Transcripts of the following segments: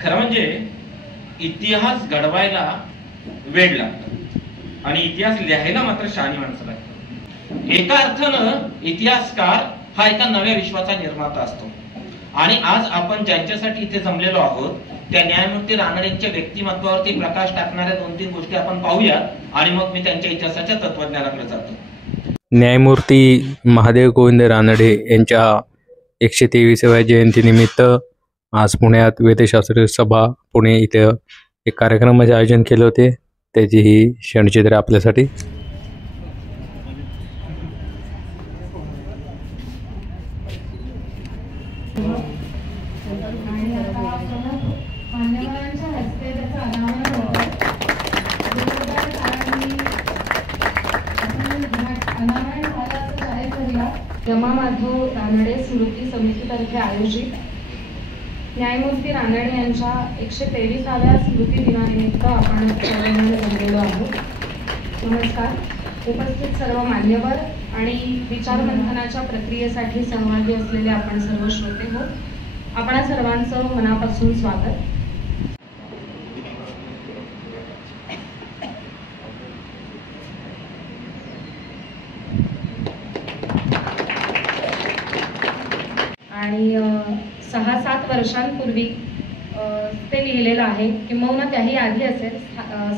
खरं म्हणजे इतिहास घडवायला वेळ लागतो आणि इतिहास लिहायला मात्र शहाणी माणसं लागतात। एका अर्थानं इतिहासकार हा एका नव्या विश्वाचा निर्माता असतो आणि आज आपण ज्यांच्यासाठी इथे जमलेलो आहोत त्या न्यायमूर्ती रानडेंच्या व्यक्तिमत्वावरती प्रकाश टाकणाऱ्या 2-3 गोष्टी आपण पाहूया आणि मग मी त्यांच्या इतिहासाच्या तत्वज्ञानाकडे जातो। न्यायमूर्ती महादेव गोविंद रानडे यांच्या 123व्या जयंतीनिमित्त आज पुण्यात वेदशास्त्र सभा पुणे इथे एक कार्यक्रमाचे आयोजन केले होते, त्याची ही क्षणचित्रे आपल्यासाठी। रमा माधव रानडे स्मृती समितीतर्फे आयोजित न्यायमूर्ती रानडे यांच्या 123व्या स्मृती दिनानिमित्त आपण सर्वजण जमलेलो आहोत। नमस्कार। उपस्थित सर्व मान्यवर आणि विचारमंथनाच्या प्रक्रियेसाठी सहभागी असलेले आपण सर्व श्रोते हो, आपण सर्वांचं मनापासून स्वागत। आणि 6-7 वर्षांपूर्वी ते लिहिलेलं आहे, किंबहुना त्याही आधी असेल,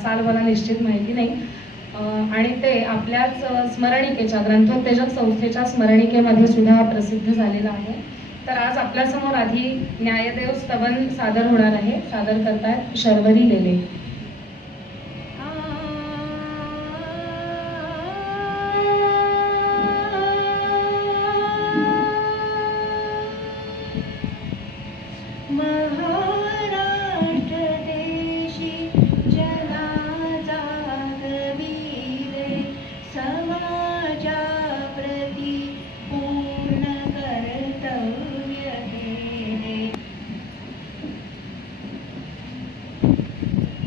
साल मला निश्चित माहिती नाही, आणि ते आपल्याच स्मरणिकेच्या ग्रंथोत्तेजक संस्थेच्या स्मरणिकेमध्ये सुद्धा प्रसिद्ध झालेलं आहे। तर आज आपल्यासमोर आधी न्यायदेव स्तवन सादर होणार आहे, सादर करतायत शर्वरी लेले।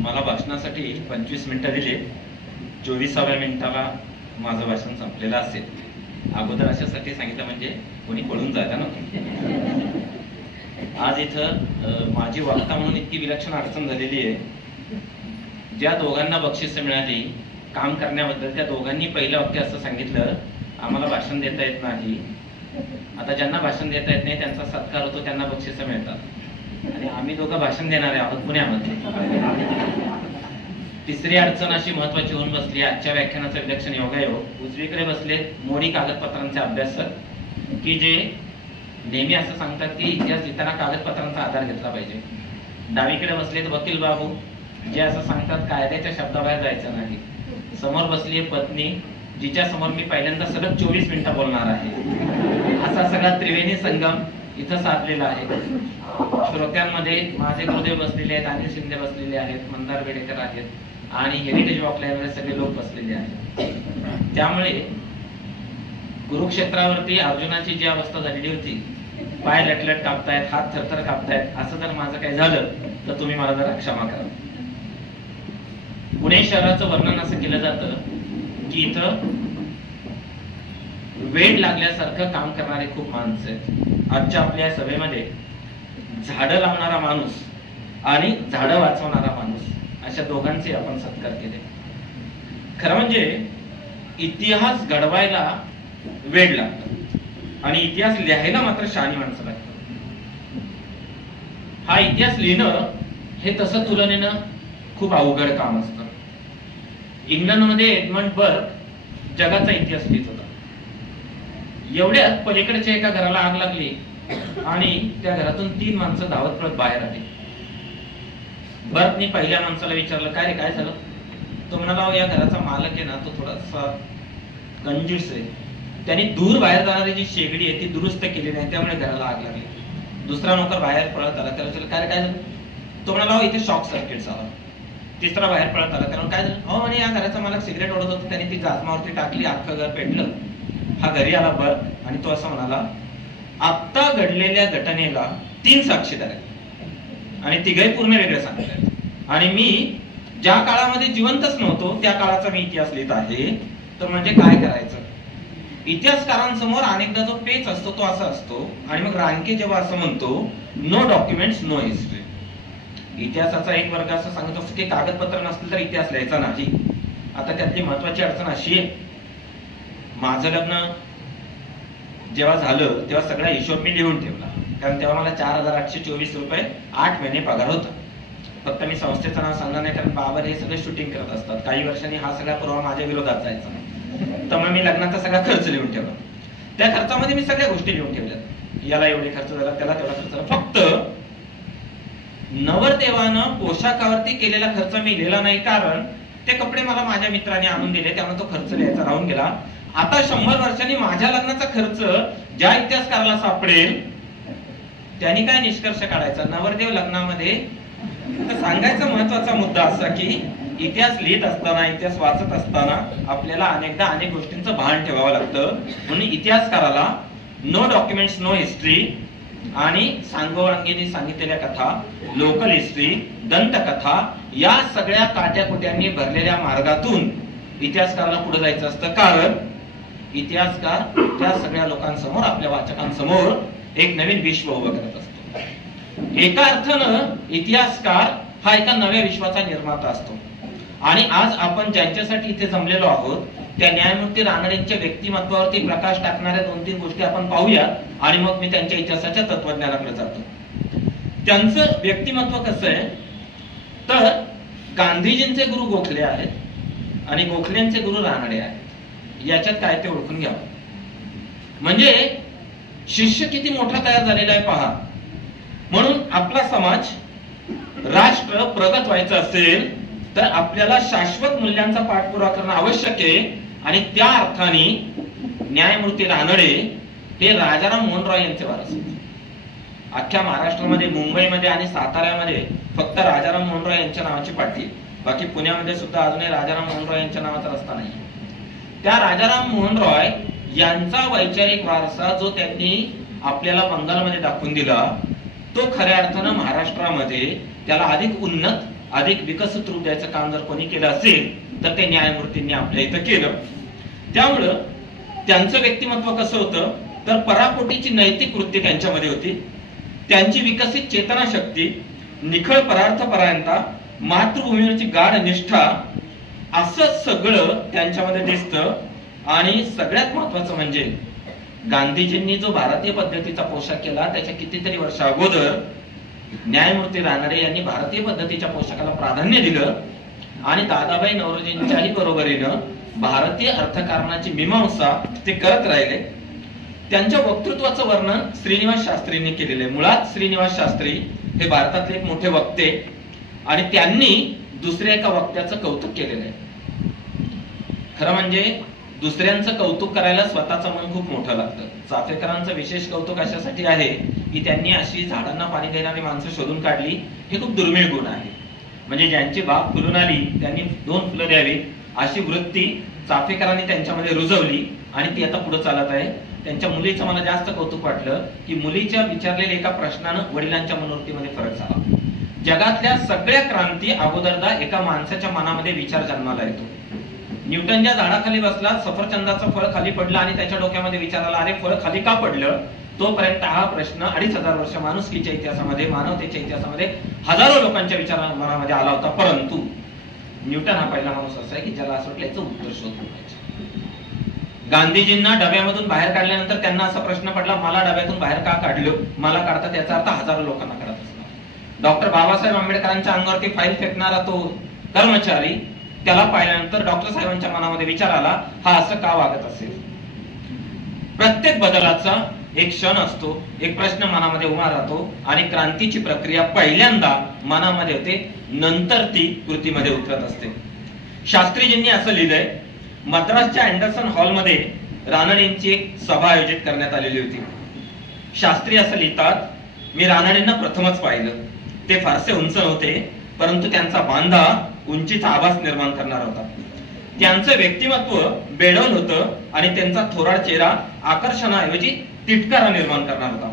मला भाषणासाठी 25 मिनिटं दिले, 24व्या मिनिटाला माझं भाषण संपलेलं असेल। अगोदर अशासाठी सांगितलं म्हणजे कोणी पळून जायला नको। आज इथं माझी वक्ता म्हणून इतकी विलक्षण अडचण झालेली आहे। ज्या दोघांना बक्षिसं मिळाली काम करण्याबद्दल, त्या दोघांनी पहिलं वाक्य असं सांगितलं, आम्हाला भाषण देता येत नाही। आता ज्यांना भाषण देता येत नाही त्यांचा सत्कार होतो, त्यांना बक्षिसं मिळतात, आणि आम्ही दोघं भाषण देणारे आहोत पुण्यामध्ये। तिसरी अडचण अशी महत्वाची होऊन बसली, आजच्या व्याख्यानाचा विलक्षण योगायोग। उजवीकडे बसले मोडी कागदपत्रांचे अभ्यासक की जे नेहमी असं सांगतात की इतिहास लिहिताना कागदपत्रांचा आधार घेतला पाहिजे। डावीकडे बसलेत वकील बाबू, जे असं सांगतात कायद्याच्या शब्दाबाहेर जायचं नाही। समोर बसली पत्नी, जिच्या समोर मी पहिल्यांदा सलग 24 मिनिटं बोलणार आहे। असा सगळा त्रिवेणी संगम इथं साधलेला आहे। श्रोत्यांमध्ये माझे गुरुदेव बसलेले आहेत, अनिल शिंदे बसलेले आहेत, मंदार बेडेकर आहेत, आणि हेरिटेज वॉक लाईनवर सगळे लोक बसलेले आहेत। त्यामुळे कुरुक्षेत्रावरती अर्जुनाची जी अवस्था झालेली होती, पाय लटलट कापतायत, हात थरथर कापतायत, असं जर माझं काही झालं तर तुम्ही मला जरा क्षमा करा। पुणे शहराचं वर्णन असं केलं जातं की इथं वेड लागल्यासारखं काम करणारे खूप माणसं आहेत। आजच्या आपल्या सभेमध्ये झाडं लावणारा माणूस आणि झाडं वाचवणारा माणूस अशा दोघांचे आपण सत्कार केले। खरं म्हणजे इतिहास घडवायला वेळ लागतो आणि इतिहास लिहायला मात्र शहाणी माणसं लागतात। हा इतिहास लिहिणं हे तसं तुलनेनं खूप अवघड काम असतं। इंग्लंडमध्ये एडमंड बर्ग जगाचा इतिहास लिहित होता। एवढ्यात पलीकडच्या एका घराला आग लागली आणि त्या घरातून 3 माणसं धावत पळत बाहेर आली। बर्गनी पहिल्या माणसाला विचारलं, काय रे काय झालं? तो म्हणाला, या घराचा मालक आहे ना, तो थोडासा कंजूस आहे, त्यांनी दूर बाहेर जाणारी जी शेगडी आहे ती दुरुस्त केली नाही, त्यामुळे घराला आग लागली। दुसरा नोकर बाहेर पळत आला, त्याला विचारलं, काय झालं? तो म्हणाला, इथे शॉक सर्किट झाला। तिसरा बाहेर पळत आला, त्याला काय झालं? हो म्हणे, या घराचा मालक सिगरेट ओढत होता, त्याने ती जाचमावरती टाकली, अख्खं घर पेटलं। हा घरी आला बर्ग आणि तो असं म्हणाला, आता घडलेल्या घटनेला 3 साक्षीदार आहेत आणि तिघे पूर्ण वेगळे सांगतात, आणि मी ज्या काळामध्ये जिवंतच नव्हतो त्या काळाचा मी इतिहास लिहित आहे, तर म्हणजे काय करायचं? इतिहासकारांसमोर अनेकदा जो पेच असतो तो असा असतो, आणि मग रानके जेव्हा असं म्हणतो, नो डॉक्युमेंट्स नो हिस्ट्री, इतिहासाचा एक वर्ग असं सांगत असतो की कागदपत्र नसतील तर इतिहास लिहायचा नाही. आता त्यातली महत्वाची अडचण अशी आहे, माझं लग्न जेव्हा झालं तेव्हा सगळा हिशोब मी लिहून ठेवला, कारण तेव्हा मला 4,824 रुपये 8 महिने पगार होता. फक्त मी संस्थेचं नाव सांगणार नाही, कारण बाबर हे सगळे शूटिंग करत असतात. काही वर्षांनी हा सगळा पुरावा माझ्या विरोधात जायचा, तर मग मी लग्नाचा सगळा खर्च लिहून ठेवला. त्या खर्चामध्ये मी सगळ्या गोष्टी लिहून ठेवल्या, याला एवढे खर्च झाला, त्याला तेवढा खर्च झाला. फक्त नवरदेवानं पोशाखावरती केलेला खर्च मी लिहिला नाही, कारण ते कपडे मला माझ्या मित्राने आणून दिले, त्यामुळे तो खर्च लिहायचा राहून गेला. आता 100 वर्षांनी माझ्या लग्नाचा खर्च ज्या इतिहासकाराला सापडेल त्यांनी काय निष्कर्ष काढायचा नवरदेव लग्नामध्ये. तर सांगायचा महत्वाचा मुद्दा असा की इतिहास लिहित असताना, इतिहास वाचत असताना आपल्याला अनेकदा अनेक गोष्टींचं भान ठेवावं लागतं. म्हणून इतिहासकाराला नो डॉक्युमेंट्स नो हिस्ट्री आणि सांगोळंगीने सांगितलेल्या कथा, लोकल हिस्ट्री, दंतकथा या सगळ्या काट्याकुट्यांनी भरलेल्या मार्गातून इतिहासकाराला पुढे जायचं असतं. कारण इतिहासकार त्या सगळ्या लोकांसमोर, आपल्या वाचकांसमोर एक नवीन विश्व उभं करत असतो. एका अर्थानं इतिहासकार हा एका नव्या विश्वाचा निर्माता असतो. आणि आज आपण ज्यांच्यासाठी इथे जमलेलो आहोत त्या न्यायमूर्ती रानडेंच्या व्यक्तिमत्वावरती प्रकाश टाकणाऱ्या 2-3 गोष्टी आपण पाहूया आणि मग मी त्यांच्या इतिहासाच्या तत्वज्ञानाकडे जातो. त्यांचं व्यक्तिमत्व कसं आहे तर गांधीजींचे गुरु गोखले आहेत आणि गोखलेंचे गुरु रानडे आहेत. याच्यात काय ते ओळखून घ्यावं. म्हणजे शिष्य किती मोठा तयार झालेला आहे पहा. म्हणून आपला समाज, राष्ट्र प्रगत व्हायचं असेल तर आपल्याला शाश्वत मूल्यांचा पाठपुरावा करणं आवश्यक आहे. आणि त्या अर्थाने न्यायमूर्ती रानडे हे राजाराम मोहन रॉय यांचे वारस आहेत. अख्ख्या महाराष्ट्रामध्ये, मुंबईमध्ये आणि साताऱ्यामध्ये फक्त राजाराम मोहन रॉय यांच्या नावाची पाठी, बाकी पुण्यामध्ये सुद्धा अजूनही राजाराम मोहन रॉय यांच्या नावाचा रस्ता नाही. त्या राजाराम मोहन रॉय यांचा वैचारिक वारसा जो त्यांनी आपल्याला बंगालमध्ये दाखवून दिला तो खऱ्या अर्थानं महाराष्ट्रामध्ये त्याला अधिक उन्नत, अधिक विकसित रूप द्यायचं काम जर कोणी केलं असेल तर ते न्यायमूर्तींनी आपल्या इथं केलं. त्यामुळं त्यांचं व्यक्तिमत्व कसं होतं तर पराकोटीची नैतिक वृत्ती त्यांच्यामध्ये होती. त्यांची विकसित चेतना शक्ती, निखळ परार्थपरायणता, मातृभूमीवरची गाढ निष्ठा असं सगळं त्यांच्यामध्ये दिसतं. आणि सगळ्यात महत्वाचं म्हणजे गांधीजींनी जो भारतीय पद्धतीचा पोशाख केला त्याच्या कितीतरी वर्ष अगोदर न्यायमूर्ती रानडे यांनी भारतीय पद्धतीच्या पोशाखाला प्राधान्य दिलं आणि दादाभाई नौरोजींच्याही बरोबरीनं भारतीय अर्थकारणाची मीमांसा ते करत राहिले. त्यांच्या वक्तृत्वाचं वर्णन श्रीनिवास शास्त्रींनी केलेलं आहे. मुळात श्रीनिवास शास्त्री हे भारतातले एक मोठे वक्ते आणि त्यांनी दुसऱ्या एका वक्त्याचं कौतुक केलेलं आहे. खरं म्हणजे दुसऱ्यांचं कौतुक करायला स्वतःचं मन खूप मोठं लागतं. चाफेकरांचं विशेष कौतुक अशासाठी आहे की त्यांनी अशी झाडांना पाणी देणारी माणसं शोधून काढली. हे खूप दुर्मिळ गुण आहे. म्हणजे ज्यांची बाग फुलून आली त्यांनी 2 फुलं द्यावी अशी वृत्ती चाफेकरांनी त्यांच्यामध्ये रुजवली आणि ती आता पुढे चालत आहे. त्यांच्या मुलीचं मला जास्त कौतुक वाटलं की मुलीच्या विचारलेल्या एका प्रश्नानं वडिलांच्या मनोवृत्तीमध्ये फरक झाला. जगातल्या सगळ्या क्रांती अगोदरदा एका माणसाच्या मनामध्ये विचार जन्माला येतो. न्यूटन ज्या झाडाखाली बसला, सफरचंदाचं फळ खाली पडलं आणि त्याच्या डोक्यामध्ये विचार आला, अरे फळ खाली का पडलं? तोपर्यंत हा प्रश्न 2500 वर्ष माणुसकीच्या इतिहासामध्ये, मानवतेच्या इतिहासामध्ये हजारो लोकांच्या मनामध्ये आला होता. परंतु न्यूटन हा पहिला माणूस असा आहे की ज्याला असं वाटलं याचं उत्तर शोधून पाहिजे. गांधीजींना डब्यामधून बाहेर काढल्यानंतर त्यांना असा प्रश्न पडला, मला डब्यातून बाहेर का काढलं? मला काढतात याचा अर्थ हजारो लोकांना काढत असणार. डॉक्टर बाबासाहेब आंबेडकरांच्या अंगावरती फाईल फेकणारा तो कर्मचारी, त्याला पाहिल्यानंतर डॉक्टर साहेबांच्या मनामध्ये विचार आला, हा असं का वागत असेल? प्रत्येक बदलाचा एक क्षण असतो, एक प्रश्न मनामध्ये उभा राहतो आणि क्रांतीची प्रक्रिया पहिल्यांदा मनामध्ये होते, नंतर ती कृतीमध्ये उतरत असते. शास्त्रीजींनी असं लिहिलंय, मद्रासच्या अँडरसन हॉलमध्ये रानडेंची एक सभा आयोजित करण्यात आलेली होती. शास्त्री असं लिहितात, मी रानडेंना प्रथमच पाहिलं. ते फारसे उंच नव्हते, परंतु त्यांचा बांधा उंचीचा आभास निर्माण करणार होता. त्यांचं व्यक्तिमत्व बेडौल होतं आणि त्यांचा थोराड चेहरा आकर्षणाऐवजी तिटकारा निर्माण करणार होता.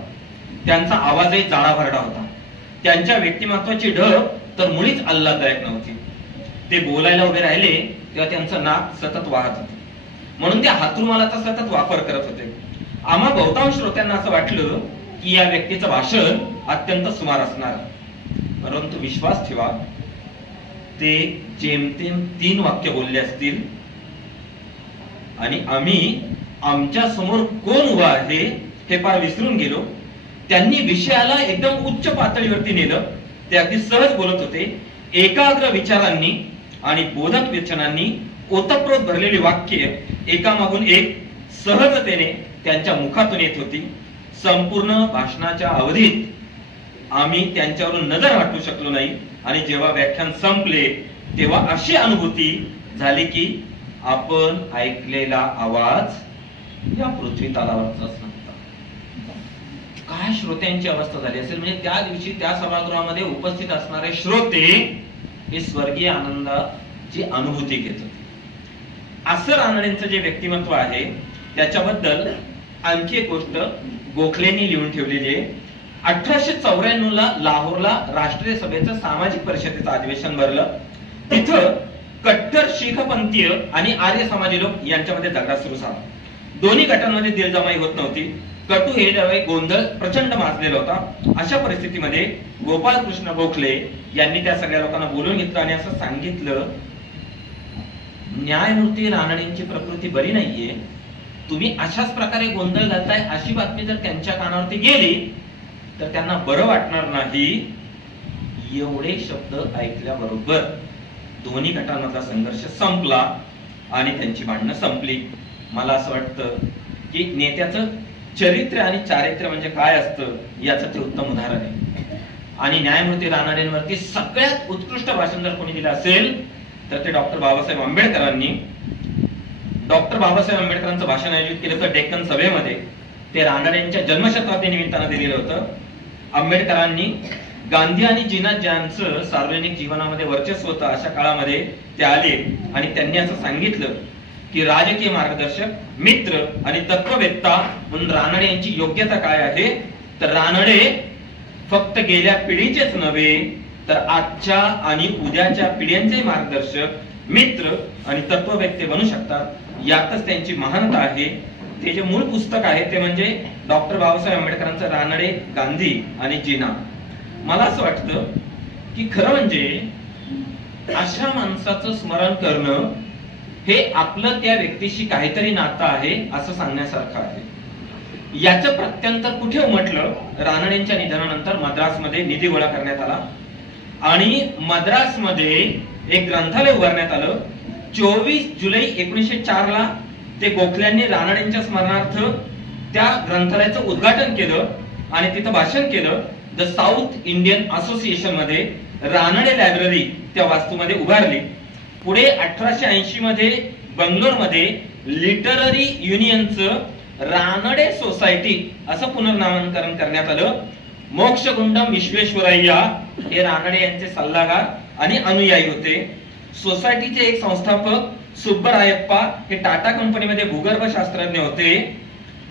त्यांचा आवाजही जाडाभरडा होता. त्यांच्या व्यक्तिमत्वाची ढब तर मुळीच आल्हाददायक नव्हती. ते बोलायला उभे राहिले तेव्हा त्यांचं नाक सतत वाहत होते, म्हणून ते हातरुमालाचा सतत वापर करत होते. आम्हा बहुतांश श्रोत्यांना असं वाटलं की या व्यक्तीचं भाषण अत्यंत सुमार असणार. परंतु विश्वास ठेवा, ते जेमतेम 3 वाक्य बोलले असतील आणि आम्ही आमच्या समोर कोण उभा आहे हे फार विसरून गेलो. त्यांनी विषयाला एकदम उच्च पातळीवरती नेलं. ते अगदी सहज बोलत होते. एकाग्र विचारांनी आणि बोधक वचनांनी ओतप्रोत भरलेली वाक्य एकामागून एक सहजतेने त्यांच्या मुखातून येत होती. संपूर्ण भाषणाच्या अवधीत आम्ही त्यांच्यावरून नजर हटवू शकलो नाही. आणि जेव्हा व्याख्यान संपले तेव्हा अशी अनुभूती झाली की आपण ऐकलेला आवाज या पृथ्वी तलावरचाच नव्हता. काय श्रोत्यांची अवस्था झाली असेल. म्हणजे त्या दिवशी त्या सभागृहामध्ये उपस्थित असणारे श्रोते हे स्वर्गीय आनंदाची अनुभूती घेत होते. असं रानडेंचं जे व्यक्तिमत्व आहे त्याच्याबद्दल आणखी एक गोष्ट गोखलेंनी लिहून ठेवलेली आहे. 1894 ला लाहोरला राष्ट्रीय सभेचं सामाजिक परिषदेचं अधिवेशन भरलं. तिथं कट्टर शीखपंथीय आणि आर्य समाजी लोक यांच्यामध्ये झगडा सुरू झाला. दोन्ही गटांमध्ये दिलजमाई होत नव्हती. कटू हे गोंधळ प्रचंड माजलेला होता. अशा परिस्थितीमध्ये गोपाळकृष्ण गोखले यांनी त्या सगळ्या लोकांना बोलून घेतलं आणि असं सांगितलं, न्यायमूर्ती रानडेंची प्रकृती बरी नाहीये. तुम्ही अशाच प्रकारे गोंधळ घालताय अशी बातमी जर त्यांच्या कानावरती गेली तर त्यांना बरं वाटणार नाही. एवढे शब्द ऐकल्याबरोबर दोन्ही गटांमधला संघर्ष संपला आणि त्यांची भांडणं संपली. मला असं वाटतं की नेत्याचं चरित्र आणि चारित्र्य म्हणजे काय असतं याचं ते उत्तम उदाहरण आहे. आणि न्यायमूर्ती रानडेंवरती सगळ्यात उत्कृष्ट भाषण जर कोणी दिलं असेल तर ते डॉक्टर बाबासाहेब आंबेडकरांनी. डॉक्टर बाबासाहेब आंबेडकरांचं भाषण आयोजित केलं होतं डेक्कन सभेमध्ये. ते रानडेंच्या जन्मशताब्दी निमित्तानं दिलेलं होतं. आंबेडकरांनी गांधी आणि जिना ज्यांचं सार्वजनिक जीवनामध्ये वर्चस्व होतं अशा काळामध्ये ते आले आणि त्यांनी असं सांगितलं की राजकीय मार्गदर्शक, मित्र आणि तत्ववेत्ता म्हणून रानडे यांची योग्यता काय आहे. तर रानडे फक्त गेल्या पिढीचेच नव्हे तर आजच्या आणि उद्याच्या पिढ्यांचे मार्गदर्शक, मित्र आणि तत्ववेत्ते बनू शकतात. यातच त्यांची महानता आहे. ते जे मूळ पुस्तक आहे ते म्हणजे डॉक्टर बाबासाहेब आंबेडकरांचं रानडे, गांधी आणि जिना. मला असं वाटतं की खरं म्हणजे अशा माणसाचं स्मरण करणं हे आपलं त्या व्यक्तीशी काहीतरी नातं आहे असं सांगण्यासारखं आहे. याचं प्रत्यंतर कुठे उमटलं. रानडेंच्या निधनानंतर मद्रासमध्ये निधी गोळा करण्यात आला आणि मद्रासमध्ये एक ग्रंथालय उभारण्यात आलं. 24 जुलै 1904 ला ते गोखल्यांनी रानडेंच्या स्मरणार्थ त्या ग्रंथालयाचं उद्घाटन केलं आणि तिथं भाषण केलं. द साऊथ इंडियन असोसिएशन मध्ये रानडे लायब्ररी त्या वास्तूमध्ये उभारली. पुढे 1880 मध्ये बंगलोरमध्ये लिटररी युनियनचं रानडे सोसायटी असं पुनर्नामकरण करण्यात आलं. मोक्षगुंडम विश्वेश्वरय्या हे रानडे यांचे सल्लागार आणि अनुयायी होते. सोसायटीचे एक संस्थापक सुब्बरायप्पा हे टाटा कंपनीमध्ये भूगर्भ शास्त्रज्ञ होते.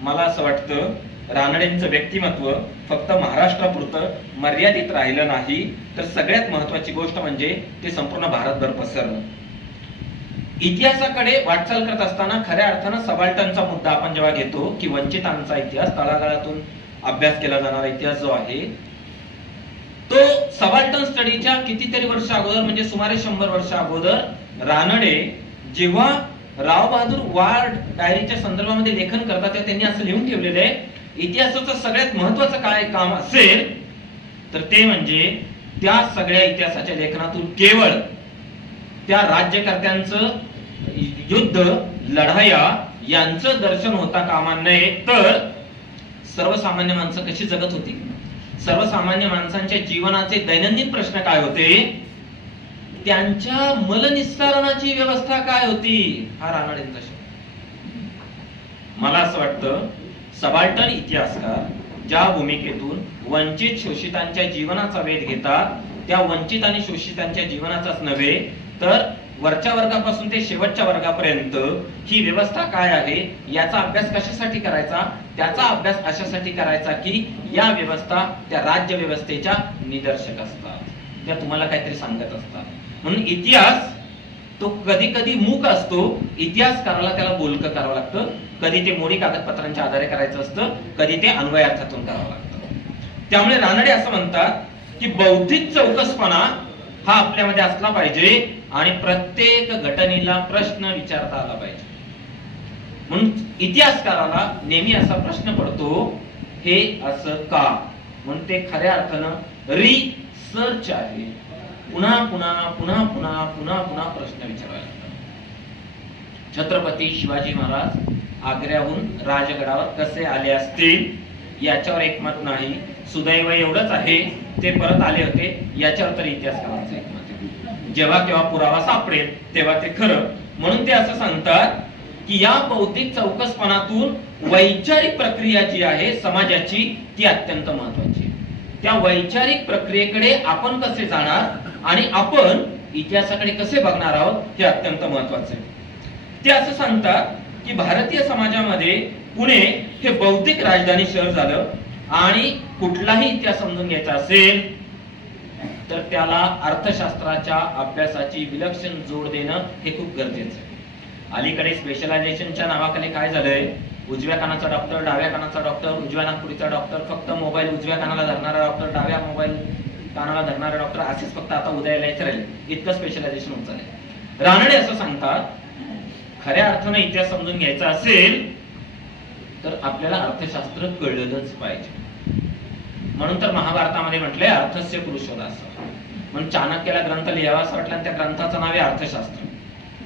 मला असं वाटतं रानडेंचं व्यक्तिमत्व फक्त महाराष्ट्रापुरतं मर्यादित राहिलं नाही तर सगळ्यात महत्वाची गोष्ट म्हणजे ते संपूर्ण भारतभर पसरलं. इतिहासाकडे वाटचाल करत असताना खऱ्या अर्थानं सबाल्टनचा मुद्दा आपण जेव्हा घेतो की वंचितांचा इतिहास, तळागाळातून अभ्यास केला जाणारा इतिहास जो आहे तो सबाल्टन स्टडीच्या कितीतरी वर्ष अगोदर म्हणजे सुमारे 100 वर्ष अगोदर रानडे जेव्हा राव बहादूर वार्ड डायरीच्या संदर्भामध्ये लेखन करतात तेव्हा त्यांनी असं लिहून ठेवलेलं आहे, इतिहासाचं सगळ्यात महत्वाचं काय काम असेल तर ते म्हणजे त्या सगळ्या इतिहासाच्या लेखनातून केवळ त्या राज्यकर्त्यांचं युद्ध, लढाया यांचं दर्शन होता कामा नये तर सर्वसामान्य माणसं कशी जगत होती, सर्वसामान्य माणसांच्या जीवनाचे दैनंदिन प्रश्न काय होते, त्यांच्या मलनिस्सारणाची व्यवस्था काय होती, हा रानडेंचा शब्द. मला असं वाटतं सबाल्टन इतिहासकार ज्या भूमिकेतून वंचित शोषितांच्या जीवनाचा वेध घेतात त्या वंचित आणि शोषितांच्या जीवनाचाच नव्हे तर वरच्या वर्गापासून ते शेवटच्या वर्गापर्यंत ही व्यवस्था काय आहे याचा अभ्यास कशासाठी करायचा, त्याचा अभ्यास अशासाठी करायचा की या व्यवस्था त्या राज्य व्यवस्थेच्या निदर्शक असतात, त्या तुम्हाला काहीतरी सांगत असतात. म्हणून इतिहास तो कधी कधी मूक असतो, इतिहासकाराला त्याला बोलकं करावं लागतं. कधी ते मोडी कागदपत्रांच्या आधारे करायचं असतं, कधी ते अन्वयार्थातून करावं लागतं. त्यामुळे रानडे असं म्हणतात की बौद्धिक चौकसपणा हा आपल्यामध्ये असला पाहिजे आणि प्रत्येक घटनेला प्रश्न विचारता आला पाहिजे. म्हणून इतिहासकाराला नेहमी असा प्रश्न पडतो, हे असं का? म्हणून ते खऱ्या अर्थानं रिसर्च आहे. पुन्हा पुन्हा पुन्हा पुन्हा पुन्हा पुन्हा प्रश्न विचारायला लागतात. छत्रपती शिवाजी महाराज आग्र्याहून राजगडावर कसे आले असतील याच्यावर एकमत नाही. सुदैव एवढंच आहे ते परत आले होते याच्यावर तरी इतिहासकारांचं एकमत आहे. जेव्हा केव्हा पुरावा सापडेल तेव्हा ते खरं. म्हणून ते असं सांगतात की या बौद्धिक चौकसपणातून वैचारिक प्रक्रिया जी आहे समाजाची ती अत्यंत महत्वाची आहे. त्या वैचारिक प्रक्रियेकडे आपण कसे जाणार आणि आपण इतिहासाकडे कसे बघणार आहोत हे अत्यंत महत्वाचे आहे. ते असं सांगतात की भारतीय समाजामध्ये पुणे हे बौद्धिक राजधानी शहर झालं आणि कुठलाही इतिहास समजून घ्यायचा असेल तर त्याला अर्थशास्त्राच्या अभ्यासाची विलक्षण जोड देणं हे खूप गरजेचं आहे. अलीकडे स्पेशलायझेशनच्या नावाखाली काय झालंय, उजव्या कानाचा डॉक्टर, डाव्या कानाचा डॉक्टर, उजव्या नागपुरीचा डॉक्टर, फक्त मोबाईल उजव्या कानाला धरणारा डॉक्टर, डाव्या मोबाईल कानाला धरणारा डॉक्टर, असेच फक्त आता उदयाला यायचं राहिले. इतकं स्पेशलायझेशन होत चाललंय. रानडे असं सांगतात, खऱ्या अर्थानं इतिहास समजून घ्यायचा असेल तर आपल्याला अर्थशास्त्र कळलंच पाहिजे. म्हणून तर महाभारतामध्ये म्हटलंय अर्थस्य पुरुषोदास. म्हणून चाणक्याला ग्रंथ लिहावा असं वाटलं आणि त्या ग्रंथाचं नाव आहे अर्थशास्त्र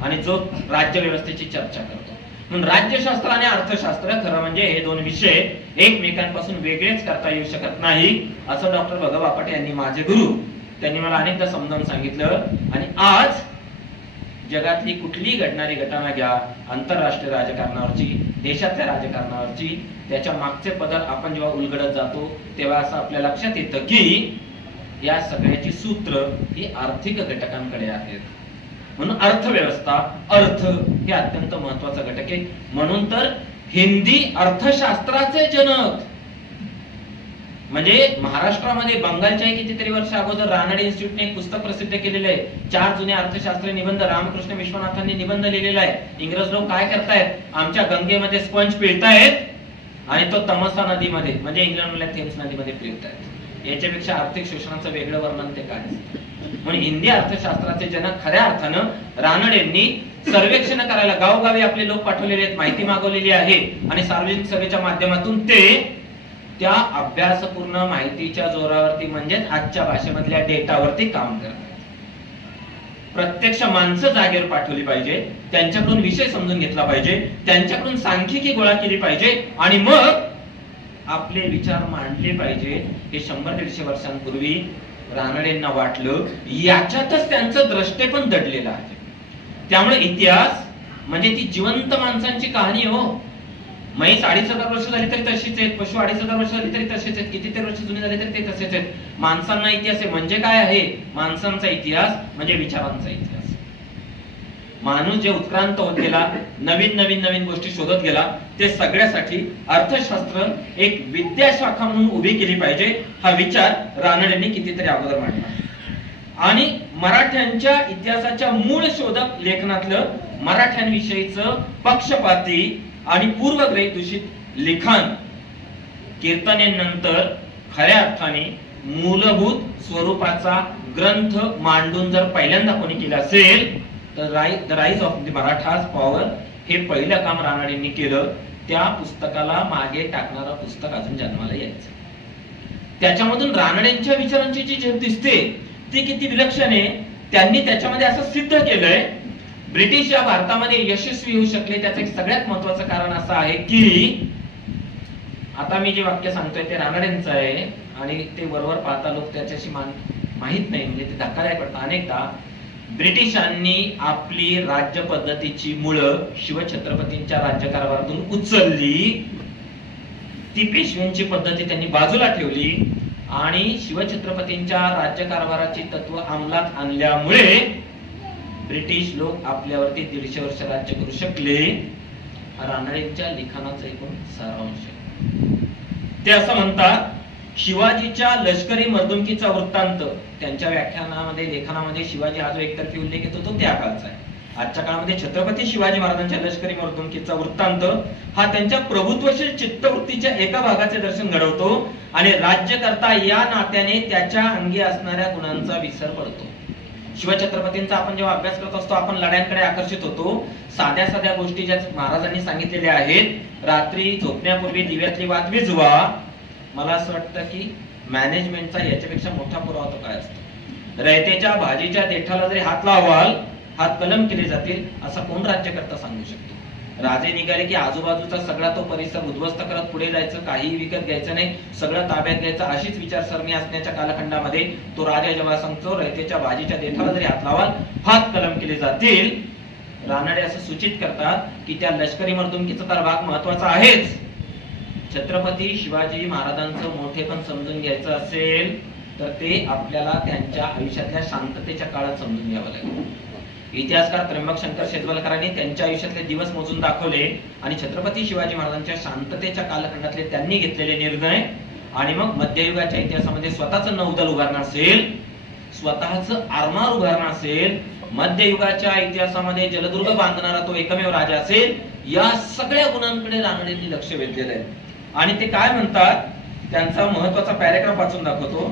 आणि जो राज्य व्यवस्थेची चर्चा करतो. म्हणून राज्यशास्त्र आणि अर्थशास्त्र खरं म्हणजे हे दोन विषय एकमेकांपासून वेगळेच करता येऊ शकत नाही असं डॉक्टर भगव बापट यांनी, माझे गुरु, त्यांनी मला अनेकदा समजावून सांगितलं. आणि आज जगातली कुठलीही घडणारी घटना घ्या, आंतरराष्ट्रीय राजकारणावरची, देशातल्या राजकारणावरची, त्याच्या मागचे पदर आपण जेव्हा उलगडत जातो तेव्हा असं आपल्या लक्षात येतं की या सगळ्याची सूत्र ही आर्थिक घटकांकडे आहेत. म्हणून अर्थव्यवस्था, अर्थ हे अत्यंत महत्वाचा घटक आहे. म्हणून तर हिंदी अर्थशास्त्राचे जनक म्हणजे महाराष्ट्रामध्ये बंगालच्या कितीतरी वर्ष अगोदर रानडे इन्स्टिट्यूटने एक पुस्तक प्रसिद्ध केलेलं आहे. 4 जुने अर्थशास्त्रीय निबंध रामकृष्ण विश्वनाथांनी निबंध लिहिलेला आहे. इंग्रज लोक काय करतायत, आमच्या गंगेमध्ये स्पंज पिळतायत आणि तो तमसा नदीमध्ये म्हणजे इंग्लंडमधल्या थेम्स नदीमध्ये पिळतायत. याच्यापेक्षा आर्थिक शोषणाचं वेगळं वर्णन ते काय. म्हणून हिंदी अर्थशास्त्राचे जनक खऱ्या अर्थानं रानडेंनी सर्वेक्षण करायला गावोगावी आपले लोक पाठवलेले आहेत, माहिती मागवलेली आहे आणि सार्वजनिक सभेच्या माध्यमातून ते त्या अभ्यासपूर्ण माहितीच्या जोरावरती म्हणजेच आजच्या भाषेमधल्या डेटावरती काम करतात. प्रत्यक्ष माणसं जागेवर पाठवली पाहिजे, त्यांच्याकडून विषय समजून घेतला पाहिजे, त्यांच्याकडून सांख्यिकी गोळा केली पाहिजे आणि मग आपले विचार मांडले पाहिजे. हे 100-150 वर्षांपूर्वी रानडेंना वाटलं, याच्यातच त्यांचं द्रष्टेपण दडलेलं आहे. त्यामुळे इतिहास म्हणजे ती जिवंत माणसांची कहाणी हो. म्हैस 2500 वर्ष झाली तरी तशीच आहेत, पशु 2500 वर्ष झाली तरी तसेच आहेत, कितीतरी वर्ष जुने झाले तरी ते तसेच आहेत. माणसांना इतिहास आहे म्हणजे काय आहे, माणसांचा इतिहास म्हणजे विचारांचा इतिहास. माणूस जे उत्क्रांत होत गेला, नवीन नवीन नवीन गोष्टी शोधत गेला, ते सगळ्यासाठी अर्थशास्त्र एक विद्याशाखा म्हणून उभी केली पाहिजे हा विचार रानडेंनी कितीतरी अगोदर मांडला. आणि मराठ्यांच्या इतिहासाच्या मूळ शोधक लेखनातलं मराठ्यांविषयीचं पक्षपाती आणि पूर्वग्रही दूषित लिखाण कीर्तनेनंतर खऱ्या अर्थाने मूलभूत स्वरूपाचा ग्रंथ मांडून जर पहिल्यांदा कोणी केलं असेल तर the rise of the Marathas power हे पहिलं काम रानडेंनी केलं. त्या पुस्तकाला मागे टाकणारं पुस्तक अजून जन्माला यायचं. त्याच्यामधून रानडेंच्या विचारांची जी झेप दिसते ती किती विलक्षण आहे. त्यांनी त्याच्यामध्ये असं सिद्ध केलंय, ब्रिटिश या भारतामध्ये यशस्वी होऊ शकले त्याचं एक सगळ्यात महत्वाचं कारण असं आहे की आता मी जे वाक्य सांगतोय ते रानडेंचं आहे आणि ते वरवर पाहता लोक त्याच्याशी माहित नाही, म्हणजे ते धक्कादायक वाटतं. अनेकदा ब्रिटिशांनी आपली राज्य पद्धतीची मुळं शिवछत्रपतींच्या राज्यकारभारातून उचलली, ती पेशव्यांची पद्धती त्यांनी बाजूला ठेवली आणि शिवछत्रपतींच्या राज्यकारभाराची तत्व अंमलात आणल्यामुळे ब्रिटिश लोक आपल्यावरती 150 वर्ष राज्य करू शकले. रानडेंच्या लिखाणाचा एकूण सारांश ते असं म्हणतात, शिवाजीच्या लष्करी मर्दुमकीचा वृत्तांत त्यांच्या व्याख्यानामध्ये लेखनामध्ये शिवाजी हा जो एकतर्फी उल्लेख येतो तो त्या काळचा आहे. आजच्या काळामध्ये छत्रपती शिवाजी महाराजांच्या लष्करी वर्तणुकीचा वृत्तांत हा त्यांच्या प्रभुत्वशील चित्तवृत्तीच्या एका भागाचे दर्शन घडवतो आणि राज्यकर्ता या नात्याने त्याच्या अंगी असणाऱ्या गुणांचा विसर पडतो. शिवछत्रपतींचा आपण जेव्हा अभ्यास करत असतो आपण लढ्यांकडे आकर्षित होतो. साध्या साध्या गोष्टी ज्या महाराजांनी सांगितलेल्या आहेत, रात्री झोपण्यापूर्वी दिव्यातली वात विझवा. मला असं वाटतं की मॅनेजमेंटचा याच्यापेक्षा मोठा पुरावा तो काय असतो. रयतेच्या भाजीच्या देठाला जरी हात लावाल हात कलम केले जातील असा कोण राज्यकर्ता सांगू शकतो. राजे निघाले की आजूबाजूचा सगळा तो परिसर उद्ध्वस्त करत पुढे जायचं, काही विकत घ्यायचं नाही, सगळं ताब्यात घ्यायचं, अशीच विचारसरणी असण्याच्या कालखंडामध्ये तो राजा जेव्हा सांगतो रयतेच्या भाजीच्या देठाला जरी हात लावाल हात कलम केले जातील. रानडे असं सूचित करतात की त्या लष्करी वर्तणुकीचा तर भाग महत्वाचा आहेच. छत्रपती शिवाजी महाराजांचं मोठेपण समजून घ्यायचं असेल तर ते आपल्याला त्यांच्या आयुष्यातल्या शांततेच्या काळात समजून घ्यावं लागेल. इतिहासकार त्र्यंबक शंकर शेजवलकरांनी त्यांच्या आयुष्यातले दिवस मोजून दाखवले आणि छत्रपती शिवाजी महाराजांच्या शांततेच्या कालखंडातले त्यांनी घेतलेले निर्णय आणि मग मध्ययुगाच्या इतिहासामध्ये स्वतःचं नौदल उभारणं असेल, स्वतःचं आरमार उभारणं असेल, मध्ययुगाच्या इतिहासामध्ये जलदुर्ग बांधणारा तो एकमेव राजा असेल, या सगळ्या गुणांकडे रानडेंनी लक्ष वेधलेलं आहे. आणि ते काय म्हणतात त्यांचा महत्वाचा पॅराग्राफ वाचून दाखवतो.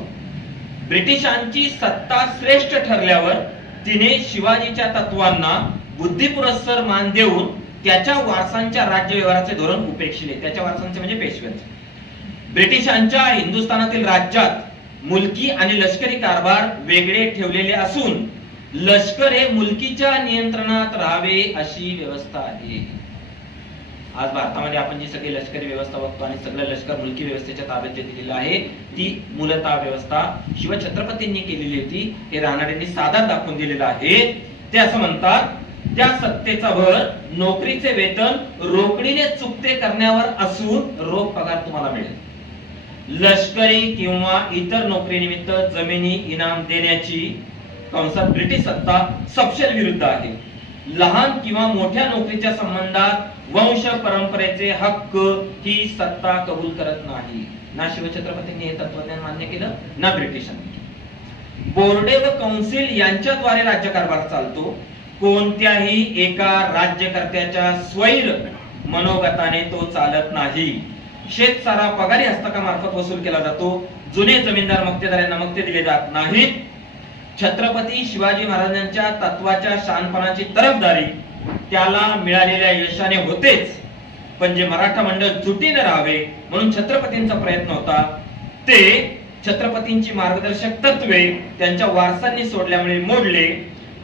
ब्रिटिशांची सत्ता श्रेष्ठ ठरल्यावर तिने शिवाजीच्या तत्वांना बुद्धिपुरस्सर मान देऊन त्याच्या वारसांच्या राज्य व्यवहाराचे धोरण उपेक्षिले. त्याच्या वारसांचे म्हणजे पेशव्यांचे. ब्रिटिशांच्या हिंदुस्थानातील राज्यात मुलकी आणि लष्करी कारभार वेगळे ठेवलेले असून लष्कर हे मुलकीच्या नियंत्रणात राहावे अशी व्यवस्था आहे. आज भारतामध्ये आपण जी सगळी लष्करी व्यवस्था बघतो आणि सगळं लष्कर मुलकी व्यवस्थेच्या ताब्यात जे दिलेलं आहे ती मूलतः व्यवस्था शिवछत्रपतींनी केलेली होती. हे रानडेंनी साधा दाखवून दिलेलं आहे. ते असं म्हणतात त्या सत्तेचा भर नोकरीचे वेतन रोकडीने चुकते करण्यावर असून रोख पगार तुम्हाला मिळेल. लष्करी किंवा इतर नोकरीनिमित्त जमिनी इनाम देण्याची कंसात ब्रिटिश सत्ता सपशेल विरुद्ध आहे. लहान किंवा मोठ्या नोकरीच्या संबंधात वंश परंपरेचे हक्क ही सत्ता कबूल करत नाही. ना शिवछत्रपतींनी हे तत्वज्ञान मान्य केलं ना ब्रिटिशांनी. बोर्डे व कौन्सिल यांच्याद्वारे राज्यकारभार चालतो. कोणत्याही एका राज्यकर्त्याच्या स्वैर मनोगताने तो चालत नाही. शेतसारा पगारी हस्तकामार्फत वसूल केला जातो. जुने जमीनदार मक्तेदारांना मक्ते दिले जात नाहीत. छत्रपती शिवाजी महाराजांच्या तत्वाच्या शहाणपणाची तरफदारी त्याला मिळालेल्या यशाने होतेच, पण जे मराठा मंडळ जुटीने राहावे म्हणून छत्रपतींचा प्रयत्न होता ते छत्रपतींची मार्गदर्शक तत्वे त्यांच्या वारसांनी सोडल्यामुळे मोडले.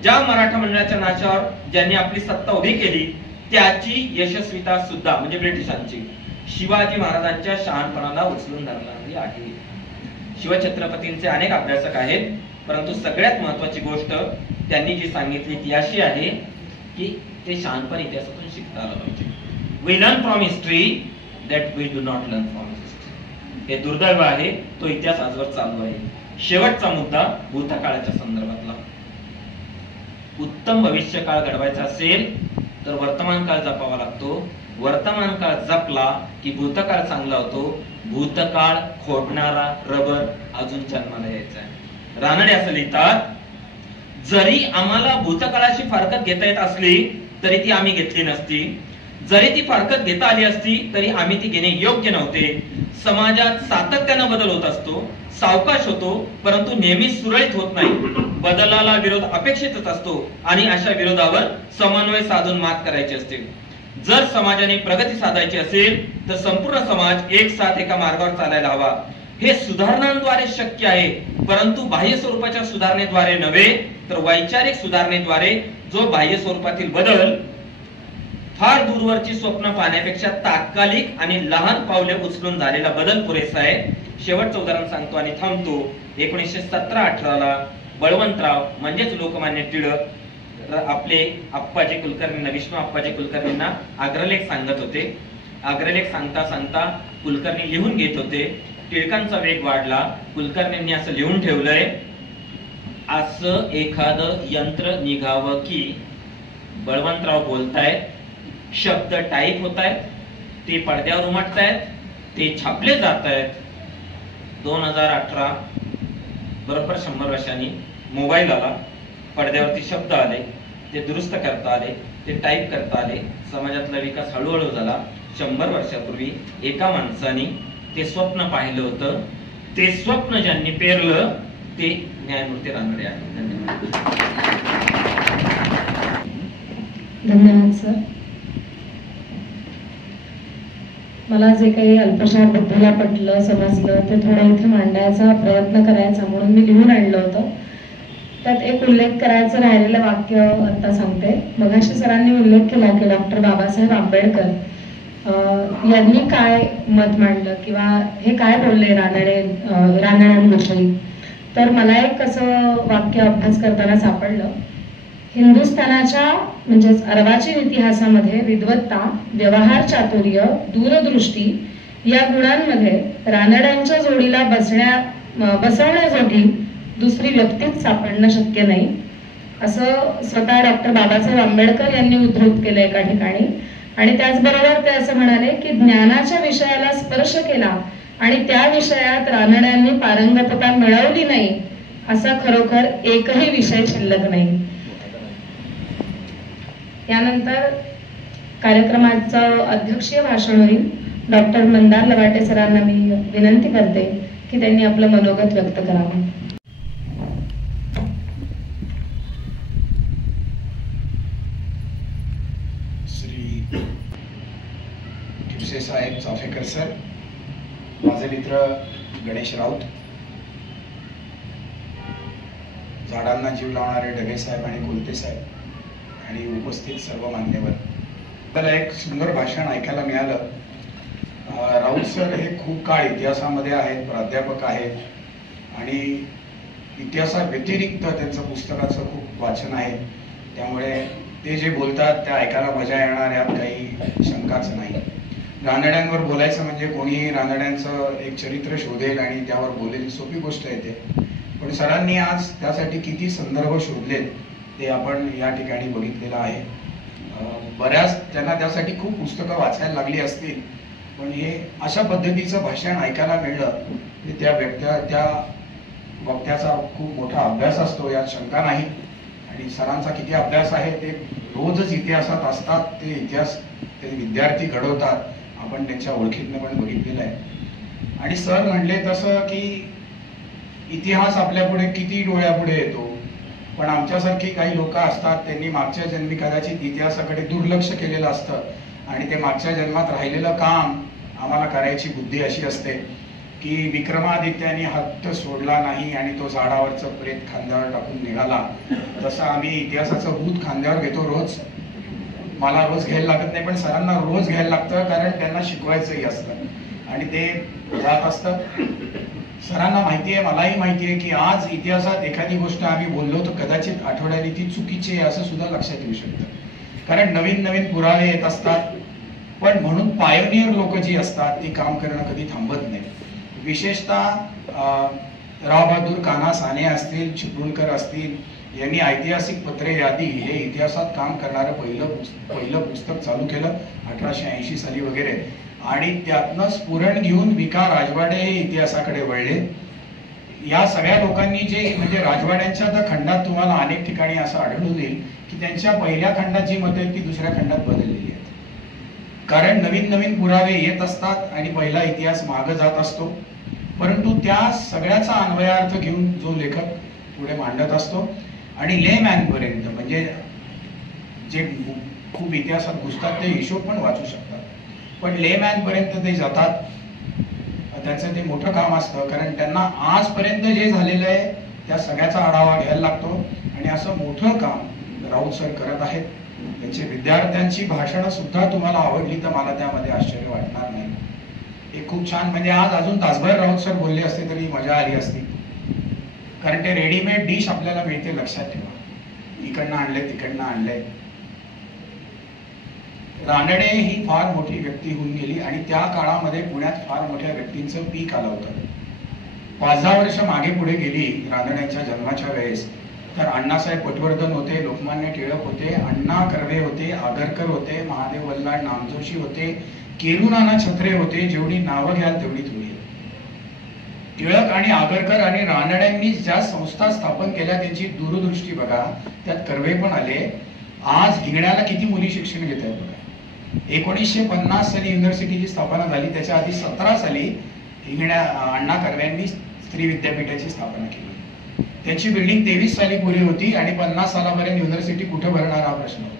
ज्या मराठा मंडळाच्या नाशावर ज्यांनी आपली सत्ता उभी केली त्याची यशस्वीता सुद्धा म्हणजे ब्रिटिशांची शिवाजी महाराजांच्या शहाणपणाला उचलून धरणारी आहे. शिवछत्रपतींचे अनेक अभ्यासक आहेत, परंतु सगळ्यात महत्वाची गोष्ट त्यांनी जी सांगितली ती अशी आहे की ते शहाणपण इतिहासातून शिकता आलं पाहिजे. We learn from history that we do not learn from history. हे दुर्दैव आहे, तो इतिहास आजवर चालू आहे. शेवटचा मुद्दा भूतकाळाच्या संदर्भातला. उत्तम भविष्य काळ घडवायचा असेल तर वर्तमान काळ जपावा लागतो. वर्तमान काळ जपला की भूतकाळ चांगला होतो. भूतकाळ खोडणारा रबर अजून जन्माला यायचा आहे. रानडे असं लिहितात, जरी आम्हाला भूतकाळाची फारकत घेता येत असली तरी ती आम्ही घेतली नसती. जरी ती फारकत घेता आली असती तरी आम्ही ती घेणे योग्य नव्हते. समाजात सातत्यानं बदल होत असतो, सावकाश होतो, परंतु नेहमी सुरळीत होत नाही. बदलाला विरोध अपेक्षितच असतो आणि अशा विरोधावर समन्वय साधून मात करायची असते. जर समाजाने प्रगती साधायची असेल तर संपूर्ण समाज एक साथ एका मार्गावर चालायला हवा. हे सुधारणांद्वारे शक्य आहे, परंतु बाह्य स्वरूपाच्या सुधारणेद्वारे नव्हे तर वैचारिक सुधारणेद्वारे. जो बाह्य स्वरूपातील बदल फार दूरवरची स्वप्न पाहण्यापेक्षा तात्कालिक आणि लहान पावले उचलून झालेला बदल पुरेसा आहे. शेवटचं उदाहरण सांगतो आणि थांबतो. 1917-18 बळवंतराव म्हणजेच लोकमान्य टिळक आपले अप्पाजी कुलकर्णींना, विष्णू अप्पाजी कुलकर्णींना अग्रलेख सांगत होते. अग्रलेख सांगता सांगता कुलकर्णी लिहून घेत होते. टिळकांचा वेग वाढला. कुलकर्णींनी असं लिहून ठेवलंय, असं एखादं यंत्र निघावं की बळवंतराव बोलतायत, शब्द टाईप होत आहेत, ते पडद्यावर उमटतायत, ते छापले जात आहेत. 2018 बरोबर 100 वर्षांनी मोबाईल आला, पडद्यावरती शब्द आले, ते दुरुस्त करता आले, ते टाईप करता आले. समाजातला विकास हळूहळू झाला. 100 वर्षापूर्वी एका माणसाने ते स्वप्न पाहिलं होतं. ते स्वप्न ज्यांनी पेरलं ते न्यायमूर्ती रानडे आहे. धन्यवाद. धन्यवाद सर. मला जे काही अल्पशा बुद्धीला पटलं समजलं ते थोडं इथे मांडायचा प्रयत्न करायचा म्हणून मी लिहून आणलं होतं. त्यात एक उल्लेख करायचं राहिलेलं वाक्य आता सांगते. मगाशी सरांनी उल्लेख केला की डॉक्टर बाबासाहेब आंबेडकर यांनी काय मत मांडलं किंवा हे काय बोलले रानड्यांविषयी. तर मला एक असं वाक्य अभ्यास करताना सापडलं. हिंदुस्थानाच्या म्हणजेच अर्वाचीन इतिहासामध्ये विद्वत्ता, व्यवहार चातुर्य, दूरदृष्टी या गुणांमध्ये रानड्यांच्या जोडीला बसवण्याजोगी दुसरी व्यक्तीच सापडणं शक्य नाही, असं स्वतः डॉक्टर बाबासाहेब आंबेडकर यांनी उद्धृत केलं एका ठिकाणी. आणि त्याचबरोबर ते असं म्हणाले की ज्ञानाच्या विषयाला स्पर्श केला आणि त्या विषयात रानड्यांनी पारंगतता मिळवली नाही असा खरोखर एकही विषय शिल्लक नाही. यानंतर कार्यक्रमाचं अध्यक्षीय भाषण होईल. डॉक्टर मंदार लवाटे सरांना मी विनंती करते की त्यांनी आपलं मनोगत व्यक्त करावं. श्री टिपसे साहेब चाफेकर सर, माझे मित्र गणेश राऊत, झाडांना जीव लावणारे ढगे साहेब आणि कोलते साहेब आणि उपस्थित सर्व मान्यवर, मला एक सुंदर भाषण ऐकायला मिळालं. राऊत सर हे खूप काळ इतिहासामध्ये आहेत, प्राध्यापक आहेत आणि इतिहासाव्यतिरिक्त त्यांचं पुस्तकाचं खूप वाचन आहे. त्यामुळे ते जे बोलतात त्या ऐकायला मजा येणार यात काही शंकाच नाही. रानड्यांवर बोलायचं म्हणजे कोणीही रानड्यांचं एक चरित्र शोधेल आणि त्यावर बोलेल, सोपी गोष्ट आहे ते. पण सरांनी आज त्यासाठी किती संदर्भ शोधलेत ते आपण या ठिकाणी बघितलेलं आहे. बऱ्याच त्यांना त्यासाठी खूप पुस्तकं वाचायला लागली असतील, पण हे अशा पद्धतीचं भाषण ऐकायला मिळलं की त्या वक्त्याचा खूप मोठा अभ्यास असतो यात शंका नाही. आणि सरांचा किती अभ्यास आहे ते रोजच इतिहासात असतात, ते इतिहास ते विद्यार्थी घडवतात, आपण त्यांच्या ओळखीतनं पण बघितलेलं आहे. आणि सर म्हणले तसं की इतिहास आपल्यापुढे किती डोळ्यापुढे येतो, पण आमच्यासारखी काही लोक असतात त्यांनी मागच्या जन्मी कदाचित इतिहासाकडे दुर्लक्ष केलेलं असतं आणि ते मागच्या जन्मात राहिलेलं काम आम्हाला करायची बुद्धी अशी असते की विक्रमादित्याने हत्त सोडला नाही आणि तो झाडावरचं प्रेत खांद्यावर टाकून निघाला, तसं आम्ही इतिहासाचं भूत खांद्यावर घेतो रोज. मला रोज घ्यायला लागत नाही, पण सरांना रोज घ्यायला लागतं, कारण त्यांना शिकवायचंही असतं आणि ते जात असतं. सरांना माहिती आहे, मलाही माहिती आहे की आज इतिहासात एखादी गोष्ट आम्ही बोललो तर कदाचित आठवड्याने ती चुकीची आहे असं सुद्धा लक्षात येऊ शकतं, कारण नवीन नवीन पुरावे येत असतात. पण म्हणून पायोनियर लोक जी असतात ती काम करणं कधी थांबत नाही. विशेषतः राव बहादूर कान्हा साने असतील, चिपळूणकर असतील, यांनी ऐतिहासिक पत्रे यादी हे इतिहासात काम करणारं पहिलं पुस्तक चालू केलं 1880 साली वगैरे. आणि त्यातनं स्फुरण घेऊन विका राजवाडे हे इतिहासाकडे वळले. या सगळ्या लोकांनी जे म्हणजे राजवाड्यांच्या त्या खंडात तुम्हाला अनेक ठिकाणी असं आढळून येईल की त्यांच्या पहिल्या खंडात जी मतं आहेत ती दुसऱ्या खंडात बदललेली आहेत, कारण नवीन नवीन पुरावे येत असतात आणि पहिला इतिहास मागे जात असतो. परंतु त्या सगळ्याचा अन्वयार्थ घेऊन जो लेखक पुढे मांडत असतो आणि लेमॅन पर्यंत म्हणजे जे खूप इतिहासात घुसतात ते हिशोब पण वाचू शकतात, पण लेमॅन पर्यंत ते जातात. त्याचं ते मोठं काम असतं, कारण त्यांना आजपर्यंत जे झालेलं आहे त्या सगळ्याचा आढावा घ्यायला लागतो आणि असं मोठं काम राऊत सर करत आहेत. त्यांचे विद्यार्थ्यांची भाषणं सुद्धा तुम्हाला आवडली तर मला त्यामध्ये आश्चर्य वाटणार नाही. हे खूप छान, म्हणजे आज अजून तासभर राऊत सर बोलले असते तरी मजा आली असती, कारण ते रेडीमेड डिश आपल्याला मिळते. लक्षात ठेवा, इकडनं आणलंय तिकडनं आणलंय. रानडे ही फार मोठी व्यक्ती होऊन गेली आणि त्या काळामध्ये पुण्यात फार मोठ्या व्यक्तींचं पीक आलं होतं. 5-10 वर्ष मागे पुढे गेली रानड्यांच्या जन्माच्या वेळेस तर अण्णासाहेब पटवर्धन होते, लोकमान्य टिळक होते, अण्णा कर्वे होते, आगरकर होते, महादेव वल्लाळ नामजोशी होते, केरुनाना छत्रे होते. जेवढी नावं घ्याल तेवढी थोडी. टिळक आणि आगरकर आणि रानड्यांनी ज्या संस्था स्थापन केल्या त्यांची दूरदृष्टी बघा. त्यात कर्वे पण आले आज हिंगण्याला किती मुली शिक्षण घेत आहेत बघा. 1950 साली युनिव्हर्सिटीची स्थापना झाली. त्याच्या आधी 17 साली हिंगण्या अण्णा कर्व्यांनी स्त्री विद्यापीठाची स्थापना केली. त्यांची बिल्डिंग 23 साली पुरी होती आणि 50 सालापर्यंत युनिव्हर्सिटी कुठे भरणार हा प्रश्न होता.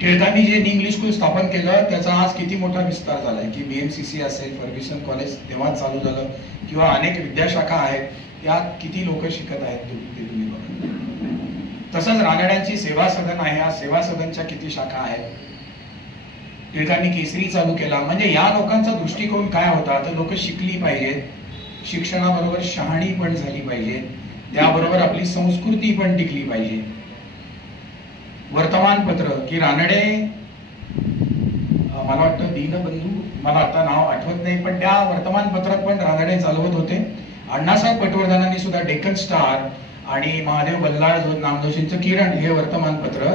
टिळकांनी जे इंग्लिश स्कूल स्थापन केलं त्याचा आज किती मोठा विस्तार झालाय की BMCC असेल, फर्ग्युसन कॉलेज तेव्हा चालू झालं किंवा अनेक विद्याशाखा आहेत, त्यात किती लोक शिकत आहेत ते तुम्ही बघा. तसंच रानड्यांची सेवा सदन आहे, या सेवा सदनच्या किती शाखा आहेत. टिळकांनी केसरी चालू केला. म्हणजे या लोकांचा दृष्टिकोन काय होता तर लोक शिकली पाहिजेत, शिक्षणाबरोबर शहाणी पण झाली पाहिजे, त्याबरोबर आपली संस्कृती पण टिकली पाहिजे. वर्तमानपत्र की रानडे, मला वाटतं दीनबंधू, मला आता नाव आठवत नाही, पण त्या वर्तमानपत्रात पण रानडे चालवत होते. अण्णासाहेब पटवर्धनांनी सुद्धा डेक्कन स्टार आणि महादेव बल्लाळ नामजोशींचं किरण हे वर्तमानपत्र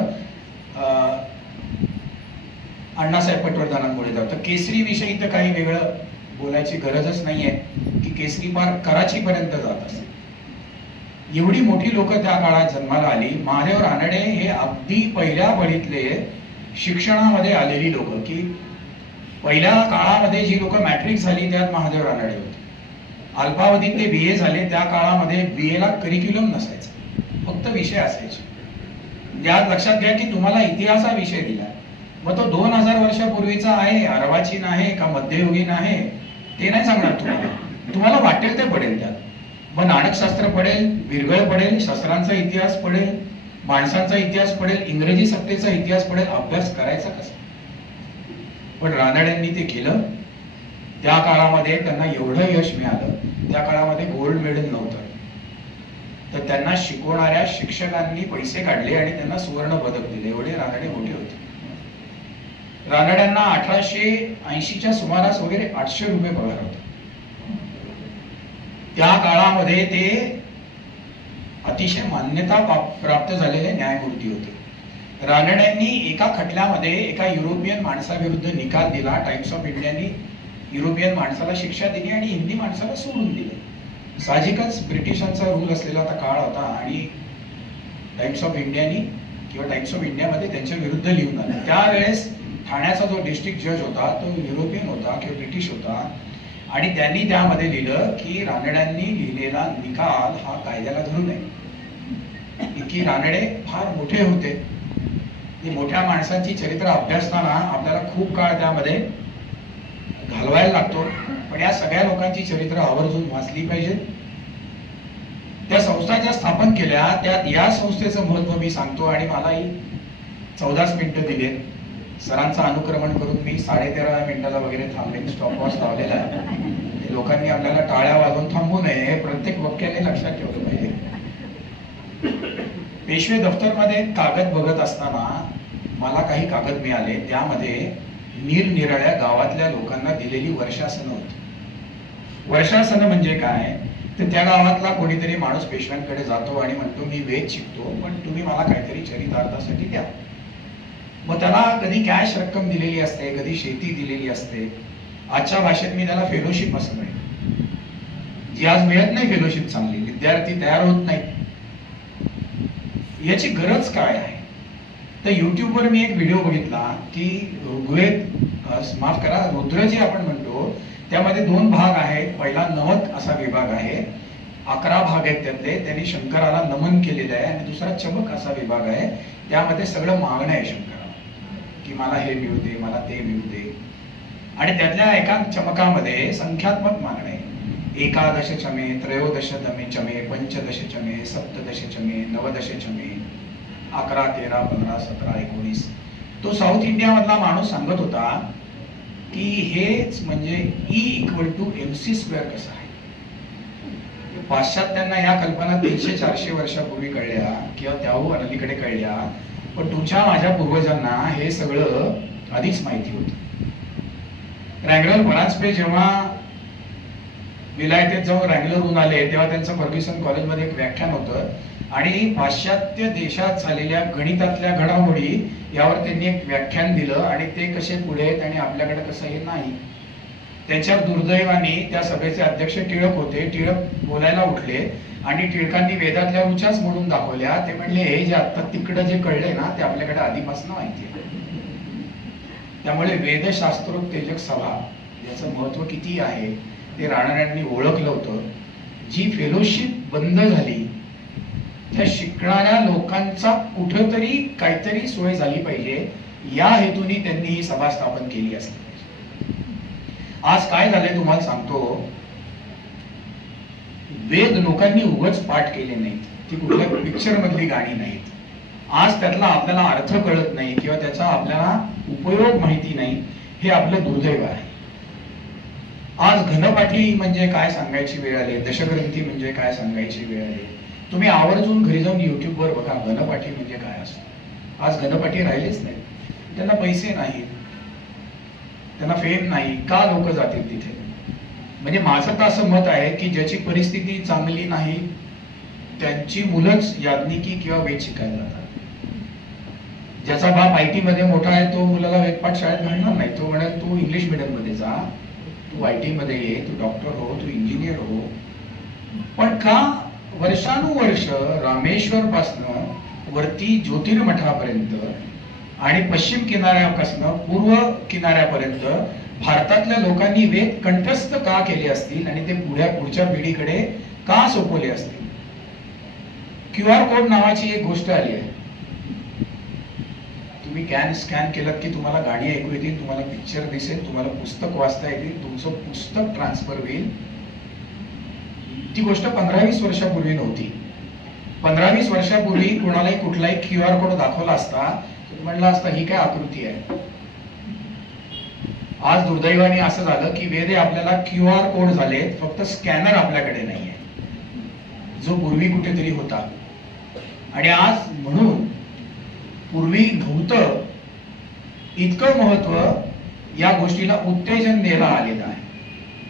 अण्णासाहेब पटवर्धनांमुळे जातं. केसरी विषयी तर काही वेगळं बोलायची गरजच नाहीये की केसरी पार कराची पर्यंत जात असे. एवढी मोठी लोक त्या काळात जन्माला आली. महादेव रानडे हे अगदी पहिल्या फळीतले शिक्षणामध्ये आलेली लोक की पहिल्या काळामध्ये जी लोक मॅट्रिक झाली त्यात महादेव रानडे होते. अल्पावधीत ते BA झाले. त्या काळामध्ये BA ला करिक्युलम नसायचं, फक्त विषय असायचे. यात लक्षात घ्या की तुम्हाला इतिहास हा विषय दिला, मग तो 2000 वर्षापूर्वीचा आहे, अर्वाचीन आहे का मध्ययुगीन आहे ते नाही सांगणार तुम्हाला. तुम्हाला वाटेल ते पडेल त्यात. मग नाणकशास्त्र पडेल, विरगळ पडेल, शस्त्रांचा इतिहास पडेल, माणसांचा इतिहास पडेल, इंग्रजी सत्तेचा इतिहास पडेल. अभ्यास करायचा कसा? पण रानड्यांनी ते केलं. त्या काळामध्ये त्यांना एवढं यश मिळालं. त्या काळामध्ये गोल्ड मेडल नव्हतं, तर त्यांना शिकवणाऱ्या शिक्षकांनी पैसे काढले आणि त्यांना सुवर्ण पदक दिले. एवढे रानडे मोठे होते. रानड्यांना 1880च्या सुमारास वगैरे 800 रुपये पगार होता. त्या काळामध्ये ते अतिशय मान्यता प्राप्त झालेले न्यायमूर्ती होते. रानड्यांनी एका खटल्यामध्ये एका युरोपियन माणसाविरुद्ध निकाल दिला. टाइम्स ऑफ इंडियानी युरोपियन माणसाला शिक्षा दिली आणि हिंदी माणसाला सोडून दिले. साहजिकच ब्रिटिशांचा रूल असलेला आता काळ होता आणि टाइम्स ऑफ इंडियानी किंवा टाइम्स ऑफ इंडियामध्ये त्यांच्या विरुद्ध लिहून आलं. त्यावेळेस ठाण्याचा जो डिस्ट्रिक्ट जज होता तो युरोपियन होता किंवा ब्रिटिश होता आणि त्यांनी त्यामध्ये लिहिलं की रानड्यांनी लिहिलेला निकाल हा कायद्याला धरू नये. की रानडे फार मोठे होते. मोठ्या माणसांची चरित्र अभ्यासताना आपल्याला खूप काळ त्यामध्ये घालवायला लागतो, पण या सगळ्या लोकांची चरित्र आवर्जून वाचली पाहिजे. त्या संस्था ज्या स्थापन केल्या त्यात या संस्थेचं महत्व मी सांगतो आणि मलाही 14 मिनिटं दिले. सरांचं अनुक्रमण करून मी 13.5 मिनिटाला वगैरे थांबले. स्टॉपवॉच लावलेला आहे. लोकांनी आपल्याला टाळ्या वाजवून थांबू नये हे प्रत्येक वाक्याने लक्षात ठेवलं पाहिजे. पेशवे दफ्तरमध्ये कागद बघत असताना मला काही कागद मिळाले. त्यामध्ये निरनिराळ्या गावातल्या लोकांना दिलेली वर्षासनं होती. वर्षासनं म्हणजे काय तर त्या गावातला कोणीतरी माणूस पेशव्यांकडे जातो आणि म्हणतो मी वेद शिकतो पण तुम्ही मला काहीतरी चरितार्थासाठी द्या. मग त्याला कधी कॅश रक्कम दिलेली असते, कधी शेती दिलेली असते. आजच्या भाषेत मी त्याला फेलोशिप असं म्हणेन, जी आज मिळत नाही. फेलोशिप चांगली, विद्यार्थी तयार होत नाही. याची गरज काय आहे तर युट्यूबवर मी एक व्हिडिओ बघितला की ऋग्वेद, माफ करा, रुद्र जे आपण म्हणतो त्यामध्ये 2 भाग आहेत. पहिला नवक असा विभाग आहे, 11 भाग आहेत त्यातले, त्यांनी शंकराला नमन केलेलं आहे. आणि दुसरा चमक असा विभाग आहे, त्यामध्ये सगळं मागणं आहे शंकराला की मला हे मिळू दे, मला ते मिळू दे. आणि त्यातल्या एका चमकामध्ये संख्यात्मक मागणे, 11 चमे, 13 चमे, 15 चमे, 17 चमे, 19 चमे, 11, 13, 15, 17, 19. तो साऊथ इंडिया मधला माणूस सांगत होता की हेच म्हणजे E=mc² कसं आहे. पाश्चात्यांना या कल्पना 300-400 वर्षापूर्वी कळल्या किंवा त्याहून अलीकडे कळल्या, पण तुमच्या माझ्या पूर्वजांना हे सगळं आधीच माहिती होतं. रँगलर परांजपे जेव्हा विलायतेत जाऊन रँगलरहून आले तेव्हा त्यांचं फर्ग्युसन कॉलेजमध्ये एक व्याख्यान होतं आणि पाश्चात्य देशात झालेल्या गणितातल्या घडामोडी यावर त्यांनी एक व्याख्यान दिलं आणि ते कसे पुढे आहेत आणि आपल्याकडे कसं हे नाही. त्यांच्या दुर्दैवाने त्या सभेचे अध्यक्ष टिळक होते. टिळक बोलायला उठले आणि टिळकांनी वेदातल्या रुचाच म्हणून दाखवल्या. ते म्हणले हे जे आता तिकडं जे कळले ना ते आपल्याकडे आधीपासून माहिती आहे. त्यामुळे वेदशास्त्रोत्तेजक सभा याचं महत्व किती आहे ते रानड्यांनी ओळखलं होतं. जी फेलोशिप बंद झाली त्या शिकणाऱ्या लोकांचा कुठंतरी काहीतरी सोय झाली पाहिजे या हेतूने त्यांनी ही सभा स्थापन केली असते. आज काय झालंय तुम्हाला सांगतो. वेद लोकांनी उगाच पाठ केले नाहीत. ती कुठल्या पिक्चर मधली गाणी नाहीत. आज त्यातला आपल्याला अर्थ कळत नाही किंवा त्याचा आपल्याला उपयोग माहिती नाही. हे आपलं दुर्दैव आहे. आज घनपाठी म्हणजे काय सांगायची वेळ आली. दशग्रंथी म्हणजे काय सांगायची वेळ आली. तुम्ही आवर्जून घरी जाऊन युट्यूबवर बघा घनपाठी म्हणजे काय असतं. आज घनपाठी राहिलेच नाही. त्यांना पैसे नाहीत, त्यांना फेम नाही. का लोक जातील तिथे. म्हणजे माझं तर असं मत आहे की ज्याची परिस्थिती चांगली नाही त्यांची मुलंच याज्ञिकी किंवा वेद शिकायला जातात. ज्याचा बाप IT मध्ये मोठा आहे तो मुलाला वेदपाठ शाळेत घालणार नाही. तो म्हणेल तू इंग्लिश मीडियम मध्ये जा, तू IT मध्ये ये, तू डॉक्टर हो, तू इंजिनियर हो. पण का वर्षानुवर्ष रामेश्वर पासनं वरती ज्योतिर्मठापर्यंत आणि पश्चिम किनाऱ्यापासून पूर्व किनाऱ्यापर्यंत भारतातल्या लोकांनी वेद कंठस्थ का केले असतील आणि ते पुढच्या पिढीकडे का सोपवले असतील. QR कोड नावाची एक गोष्ट आली आहे. तुम्ही स्कॅन केलं की तुम्हाला गाणी ऐकू येतील, तुम्हाला पिक्चर दिसेल, तुम्हाला पुस्तक वाचता येतील, तुमचं पुस्तक ट्रान्सफर होईल. ती गोष्ट 15-20 वर्षापूर्वी नव्हती. 15-20 वर्षापूर्वी कोणालाही कुठलाही QR कोड दाखवला असता म्हणलं असतं ही काय आकृती आहे. आज दुर्दैवाने असं झालं की वेद आपल्याला QR कोड झालेत, फक्त स्कॅनर आपल्याकडे नाहीये जो पूर्वी कुठेतरी होता. आणि आज म्हणून पूर्वी नव्हतं इतकं महत्व या गोष्टीला उत्तेजन द्यायला आलेलं आहे.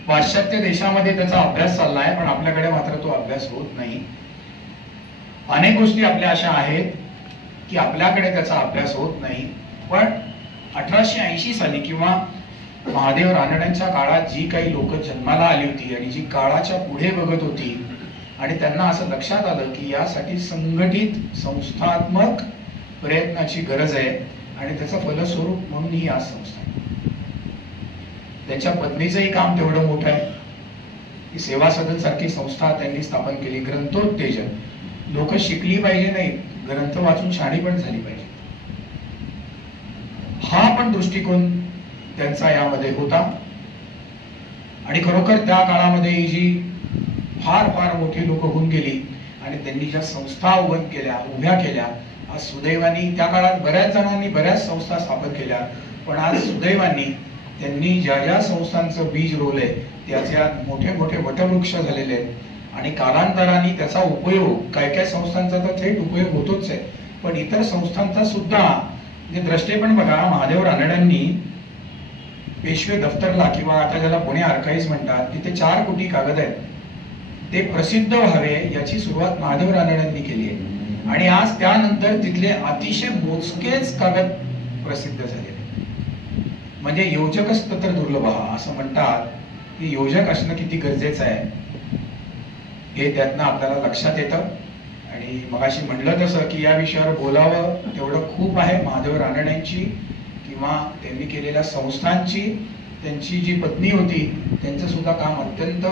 पाश्चात्य देशामध्ये त्याचा अभ्यास चाललाय पण आपल्याकडे मात्र तो अभ्यास होत नाही. अनेक गोष्टी आपल्या अशा आहेत की आपल्याकडे त्याचा अभ्यास होत नाही. पण 1880 साली किंवा महादेव रानड्यांच्या काळात जी काही लोक जन्माला आली होती आणि जी काळाच्या पुढे बघत होती आणि त्यांना असं लक्षात आलं की यासाठी संघटित संस्थात्मक प्रयत्नाची गरज आहे आणि त्याचं फलस्वरूप म्हणून ही आज संस्था आहे. त्याच्या पत्नीचंही काम तेवढं मोठं आहे की सेवा सदन सारखी संस्था त्यांनी स्थापन केली. ग्रंथोत्तेजन. लोक शिकली पाहिजे नाही, ग्रंथ वाचून शहाणी पण झाली पाहिजे. हा पण दृष्टिकोन त्यांचा यामध्ये होता. आणि खरोखर त्या काळामध्ये जी फार फार मोठी लोक होऊन गेली आणि त्यांनी ज्या संस्था उभ्या केल्या. आज सुदैवानी त्या काळात बऱ्याच जणांनी बऱ्याच संस्था स्थापन केल्या. पण आज सुदैवानी त्यांनी ज्या ज्या संस्थांचं बीज रोवलंय त्याच्या मोठे मोठे वटवृक्ष झालेले आहेत. आणि कालांतराने त्याचा उपयोग काय काय संस्थांचा तर थेट उपयोग होतोच आहे पण इतर संस्थांचा सुद्धा म्हणजे द्रष्टे. पण बघा महादेव रानड्यांनी पेशवे दफ्तरला किंवा आता ज्याला पुणे आर्काइव्ज म्हणतात तिथे 4 कोटी कागद आहेत. ते प्रसिद्ध व्हावे याची सुरुवात महादेव रानड्यांनी केली आहे. आणि आज त्यानंतर तिथले अतिशय मोजकेच कागद प्रसिद्ध झाले. म्हणजे योजकच तर दुर्लभ असं म्हणतात की योजक असणं किती गरजेचं आहे हे त्यातनं आपल्याला लक्षात येतं. आणि मगाशी म्हणलं तसं की या विषयावर बोलावं तेवढं खूप आहे. महादेव रानड्यांची किंवा त्यांनी केलेल्या संस्थांची त्यांची जी पत्नी होती त्यांचं सुद्धा काम अत्यंत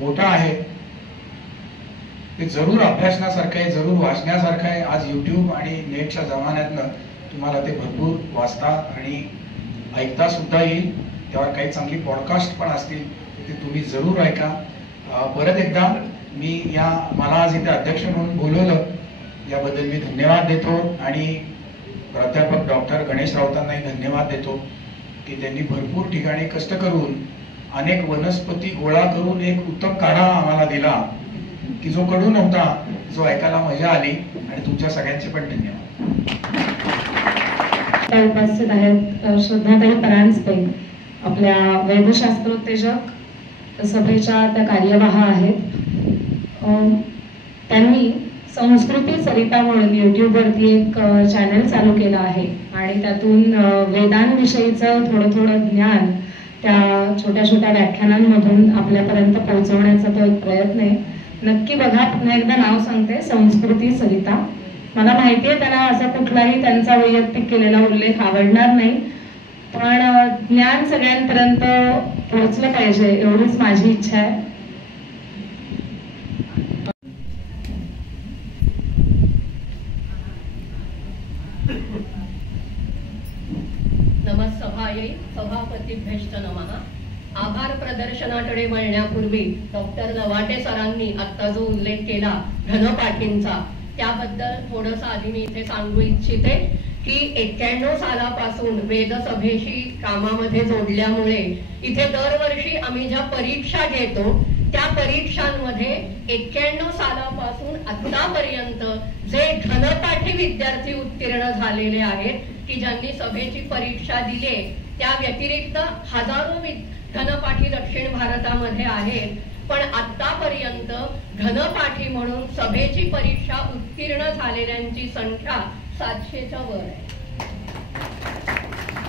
मोठं आहे. ते जरूर अभ्यासण्यासारखं आहे, जरूर वाचण्यासारखं आहे. आज YouTube आणि नेटच्या जमान्यातनं तुम्हाला ते भरपूर वाचता आणि ऐकता सुद्धा येईल. त्यावर काही चांगली पॉडकास्ट पण असतील ते तुम्ही जरूर ऐका. परत एकदा मी मला आज इथे अध्यक्ष म्हणून बोलवलं याबद्दल मी धन्यवाद देतो. आणि प्राध्यापक डॉक्टर गणेश राऊतांनाही धन्यवाद देतो की त्यांनी भरपूर ठिकाणी कष्ट करून अनेक वनस्पती गोळा करून एक उत्तम काढा आम्हाला दिला की जो कडू नव्हता, जो ऐकायला मजा आली. आणि तुमच्या सगळ्यांचे पण धन्यवाद. उपस्थित आहेत श्रद्धाताई परांजपे, आपल्या वेदशास्त्रोत्तेजक सभेच्या त्या कार्यवाह आहेत. त्यांनी संस्कृती सरिता म्हणून YouTubeवरती एक चॅनल चालू केलं आहे आणि त्यातून वेदांविषयीचं थोडं ज्ञान त्या छोट्या छोट्या व्याख्यानांमधून आपल्यापर्यंत पोहोचवण्याचा तो एक प्रयत्न आहे. नक्की बघा. पुन्हा एकदा नाव सांगते, संस्कृती सरिता. मला माहिती आहे त्यांना असा कुठलाही त्यांचा वैयक्तिक केलेला उल्लेख आवडणार नाही, पण ज्ञान सगळ्यांपर्यंत पोहोचलं पाहिजे एवढीच माझी इच्छा आहे. नमस्सभायै सभापतीभ्यश्च नमः. आभार प्रदर्शनाकडे वळण्यापूर्वी डॉक्टर लवाटे सरांनी आता जो उल्लेख केला घनपाठींचा, त्याबद्दल थोडंसं आधी मी इथे सांगू इच्छिते की 91 सालापासून वेदसभेशी कामामध्ये जोडल्यामुळे इथे दरवर्षी आम्ही ज्या परीक्षा घेतो त्या परीक्षांमध्ये 91 सालापासून आतापर्यंत जे घनपाठी विद्यार्थी उत्तीर्ण झालेले आहेत की ज्यांनी सभेची परीक्षा दिली, त्या व्यतिरिक्त हजारो घनपाठी दक्षिण भारतामध्ये आहेत. पण आतापर्यंत घनपाठी म्हणून सभेची परीक्षा उत्तीर्ण झालेल्यांची संख्या 700च्या वर आहे.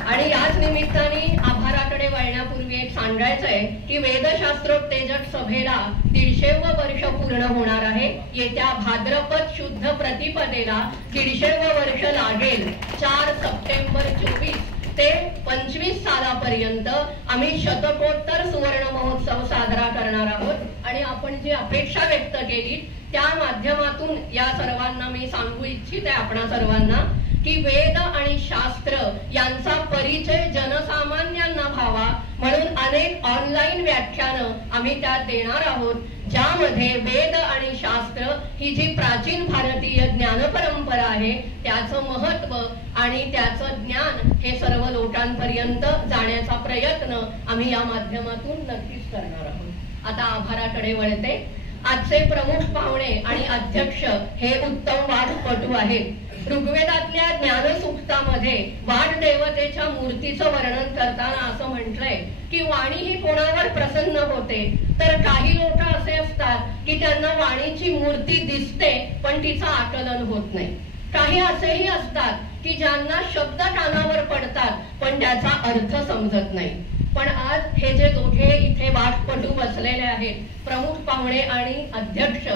आणि याच निमित्ताने आभाराकडे वळण्यापूर्वी एक सांगायचंय की वेदशास्त्रोत्तेजक सभेला 150वं वर्ष पूर्ण होणार आहे. येत्या भाद्रपद शुद्ध प्रतिपदेला 150वं वर्ष लागेल. 4 सप्टेंबर 24 ते 25 सालापर्यंत आम्ही शतकोत्तर सुवर्ण महोत्सव साजरा करणार आहोत. आणि आपण जी अपेक्षा व्यक्त केली त्या माध्यमातून या सर्वांना मी सांगू इच्छिते, आपणा सर्वांना, की वेद आणि शास्त्र यांचा परिचय जनसामान्यांना व्हावा म्हणून अनेक ऑनलाईन व्याख्यानं आम्ही त्यात देणार आहोत, ज्यामध्ये वेद आणि शास्त्र ही जी प्राचीन भारतीय ज्ञान परंपरा आहे त्याचं महत्व आणि त्याचं ज्ञान हे सर्व लोकांपर्यंत जाण्याचा प्रयत्न आम्ही या माध्यमातून नक्कीच करणार आहोत. आता आभाराकडे वळते. आजचे प्रमुख पाहुणे आणि अध्यक्ष हे उत्तम वादपटू आहेत. ऋग्वेदातल्या ज्ञानसूक्तामध्ये वाड देवतेच्या मूर्तीचं वर्णन करताना असं म्हटलंय की वाणी ही कोणावर प्रसन्न होते, तर काही लोक असे असतात की त्यांना वाणीची मूर्ती दिसते पण तिचं आकलन होत नाही. काही असेही असतात की ज्यांना शब्द कानावर पडतात पण त्याचा अर्थ समजत नाही. पण आज हे जे दोघे इथे वादपटू बसलेले आहेत, प्रमुख पाहुणे आणि अध्यक्ष,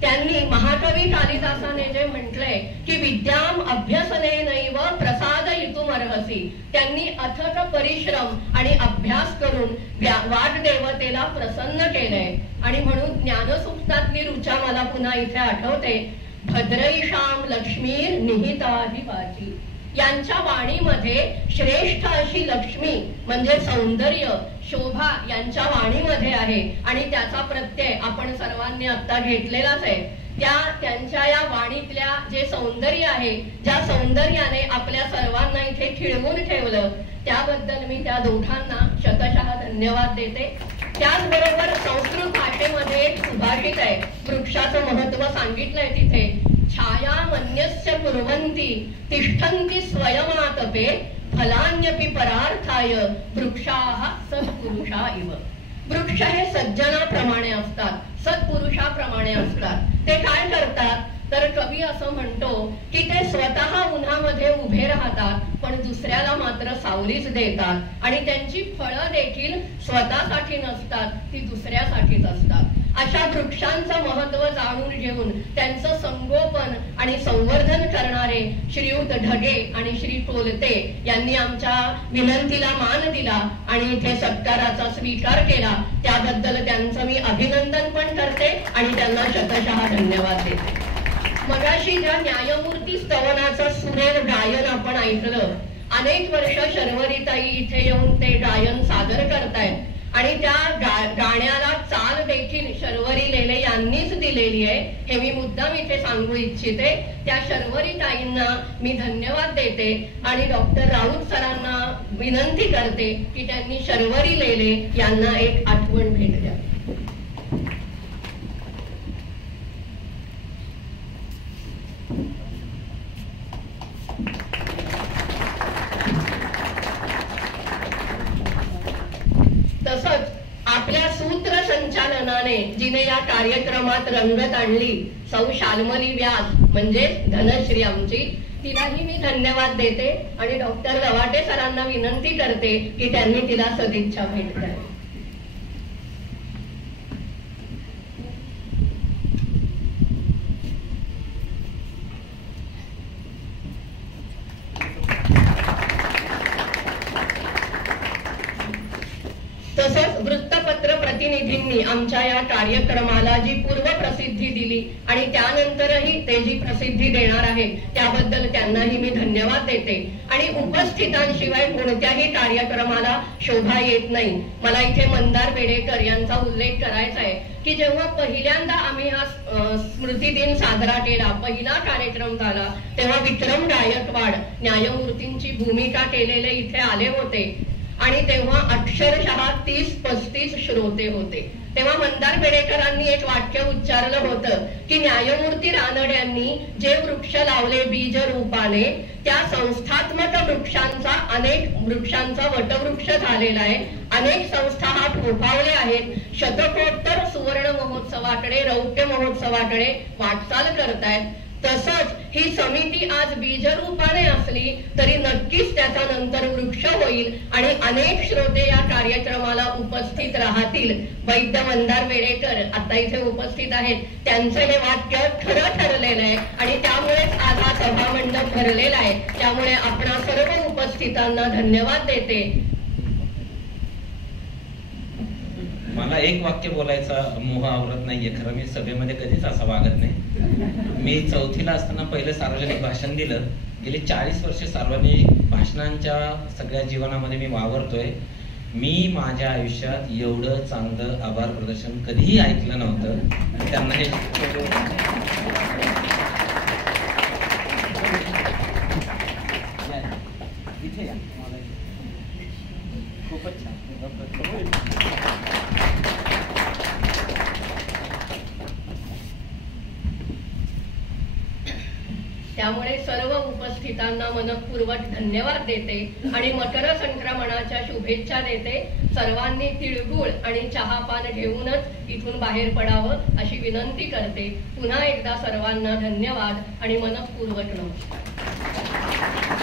त्यांनी महाकवी कालिदासाने जे म्हटलंय की विद्याम अभ्यसनेनैव प्रसादयितुमर्हसि, त्यांनी अथक परिश्रम आणि अभ्यास करून वाग्देवतेला प्रसन्न केलंय. आणि म्हणून ज्ञानसूक्तातली ऋचा मला पुन्हा इथे आठवते. भद्रैषाम लक्ष्मीर निहिताहि वाची, यांच्या वाणीमध्ये श्रेष्ठ अशी लक्ष्मी म्हणजे सौंदर्य, शोभा यांच्या वाणीमध्ये आहे. आणि त्याचा प्रत्यय आपण सर्वांनी आता घेतलेलाच आहे. त्यांच्या या वाणीतल्या जे सौंदर्य आहे, ज्या सौंदर्याने आपल्या सर्वांना इथे खिळवून ठेवलं, त्याबद्दल मी त्या दोघांना शतशः धन्यवाद देते. त्याचबरोबर संस्कृत भाषेमध्ये एक सुभाषित आहे, वृक्षाचं महत्व सांगितलंय तिथे. छाया मन्यस्य कुर्वन्ति तिष्ठन्ति स्वयमातपे फलान्यपि परार्थाय वृक्षाः सत्पुरुषा इव. वृक्ष हे सज्जनाप्रमाणे असतात, सत्पुरुषाप्रमाणे असतात. ते काय करतात तर कवी असं म्हणतो की ते स्वतः उन्हामध्ये उभे राहतात पण दुसऱ्याला मात्र सावलीच देतात आणि त्यांची फळं देखील स्वतःसाठी नसतात, ती दुसऱ्यासाठीच असतात. अशा वृक्षांचं महत्व जाणून घेऊन त्यांचं संगोपन आणि संवर्धन करणारे श्रीयुत ढगे आणि श्री कोलते यांनी आमच्या विनंतीला मान दिला आणि इथे सत्काराचा स्वीकार केला. त्याबद्दल त्यांचं मी अभिनंदन पण करते आणि त्यांना शतशः धन्यवाद देते. मगाशी ज्या न्यायमूर्ती स्तवनाचं सुरेल गायन आपण ऐकलं, अनेक वर्ष शर्वरीताई इथे येऊन ते गायन सादर करतायत आणि त्या गाण्याला चाल देखील शर्वरी लेले यांनीच दिलेली आहे, हे मी मुद्दाम इथे सांगू इच्छिते. त्या शर्वरीताईंना मी धन्यवाद देते आणि डॉक्टर राऊत सरांना विनंती करते की त्यांनी शर्वरी लेले यांना एक आठवण भेट द्या. तसंच आपल्या सूत्रसंचालनाने जिने या कार्यक्रमात रंगत आणली, सौ शाल्मली व्यास म्हणजे धनश्री आमची, तिलाही मी धन्यवाद देते आणि डॉक्टर लवाटे सरांना विनंती करते की त्यांनी तिला सदिच्छा भेट द्यावी. यांनी आमच्या या कार्यक्रमाला जी पूर्व प्रसिद्धी दिली आणि त्यानंतरही ते जी प्रसिद्धी देणार आहे त्याबद्दल त्यांनाही मी धन्यवाद देते। आणि उपस्थितांशिवाय कोणत्याही कार्यक्रमाला शोभा येत नाही। मला इथे मंदार बेडेकर यांचा उल्लेख करायचा आहे की जेव्हा पहिल्यांदा आम्ही हा स्मृती दिन साजरा केला, पहिला कार्यक्रम झाला, तेव्हा विक्रम गायकवाड न्यायमूर्तींची भूमिका केलेले इथे आले होते आणि तेव्हा अक्षरशः 30-35 श्रोते होते। तेव्हा मंदार बेडेकरांनी एक वाक्य उच्चारलं होतं की न्यायमूर्ती रानड्यांनी जे वृक्ष लावले बीज रूपाने त्या संस्थात्मक वृक्षांचा वटवृक्ष झालेला आहे। अनेक संस्था हा फोफावले आहेत, शतकोत्तर सुवर्ण महोत्सवाकडे, रौप्य महोत्सवाकडे वाटचाल करतायत। तसंच ही समिती आज बीजरूपाने असली तरी नक्कीच त्याचा नंतर वृक्ष होईल आणि अनेक श्रोते या कार्यक्रमाला उपस्थित राहतील। वैद्य मंदार बेडेकर आता इथे उपस्थित आहेत, त्यांचं हे वाक्य खरं ठरलेलं आहे आणि त्यामुळेच आज हा सभामंडप भरलेला आहे। त्यामुळे आपणा सर्व उपस्थितांना धन्यवाद देते। मला एक वाक्य बोलायचा मोह आवरत नाहीये, खरं मी सभेमध्ये कधीच असं वागत नाही। मी 4थीला असताना पहिलं सार्वजनिक भाषण दिलं। गेली 40 वर्ष सार्वजनिक भाषणांच्या सगळ्या जीवनामध्ये मी वावरतोय। मी माझ्या आयुष्यात एवढं चांगलं आभार प्रदर्शन कधीही ऐकलं नव्हतं। त्यांना हे खूपच छान। त्यामुळे सर्व उपस्थितांना मनपूर्वक धन्यवाद देते आणि मकर संक्रमणाच्या शुभेच्छा देते। सर्वांनी तिळगुळ आणि चहापान घेऊनच इथून बाहेर पडावं अशी विनंती करते। पुन्हा एकदा सर्वांना धन्यवाद आणि मनपूर्वक नमस्कार।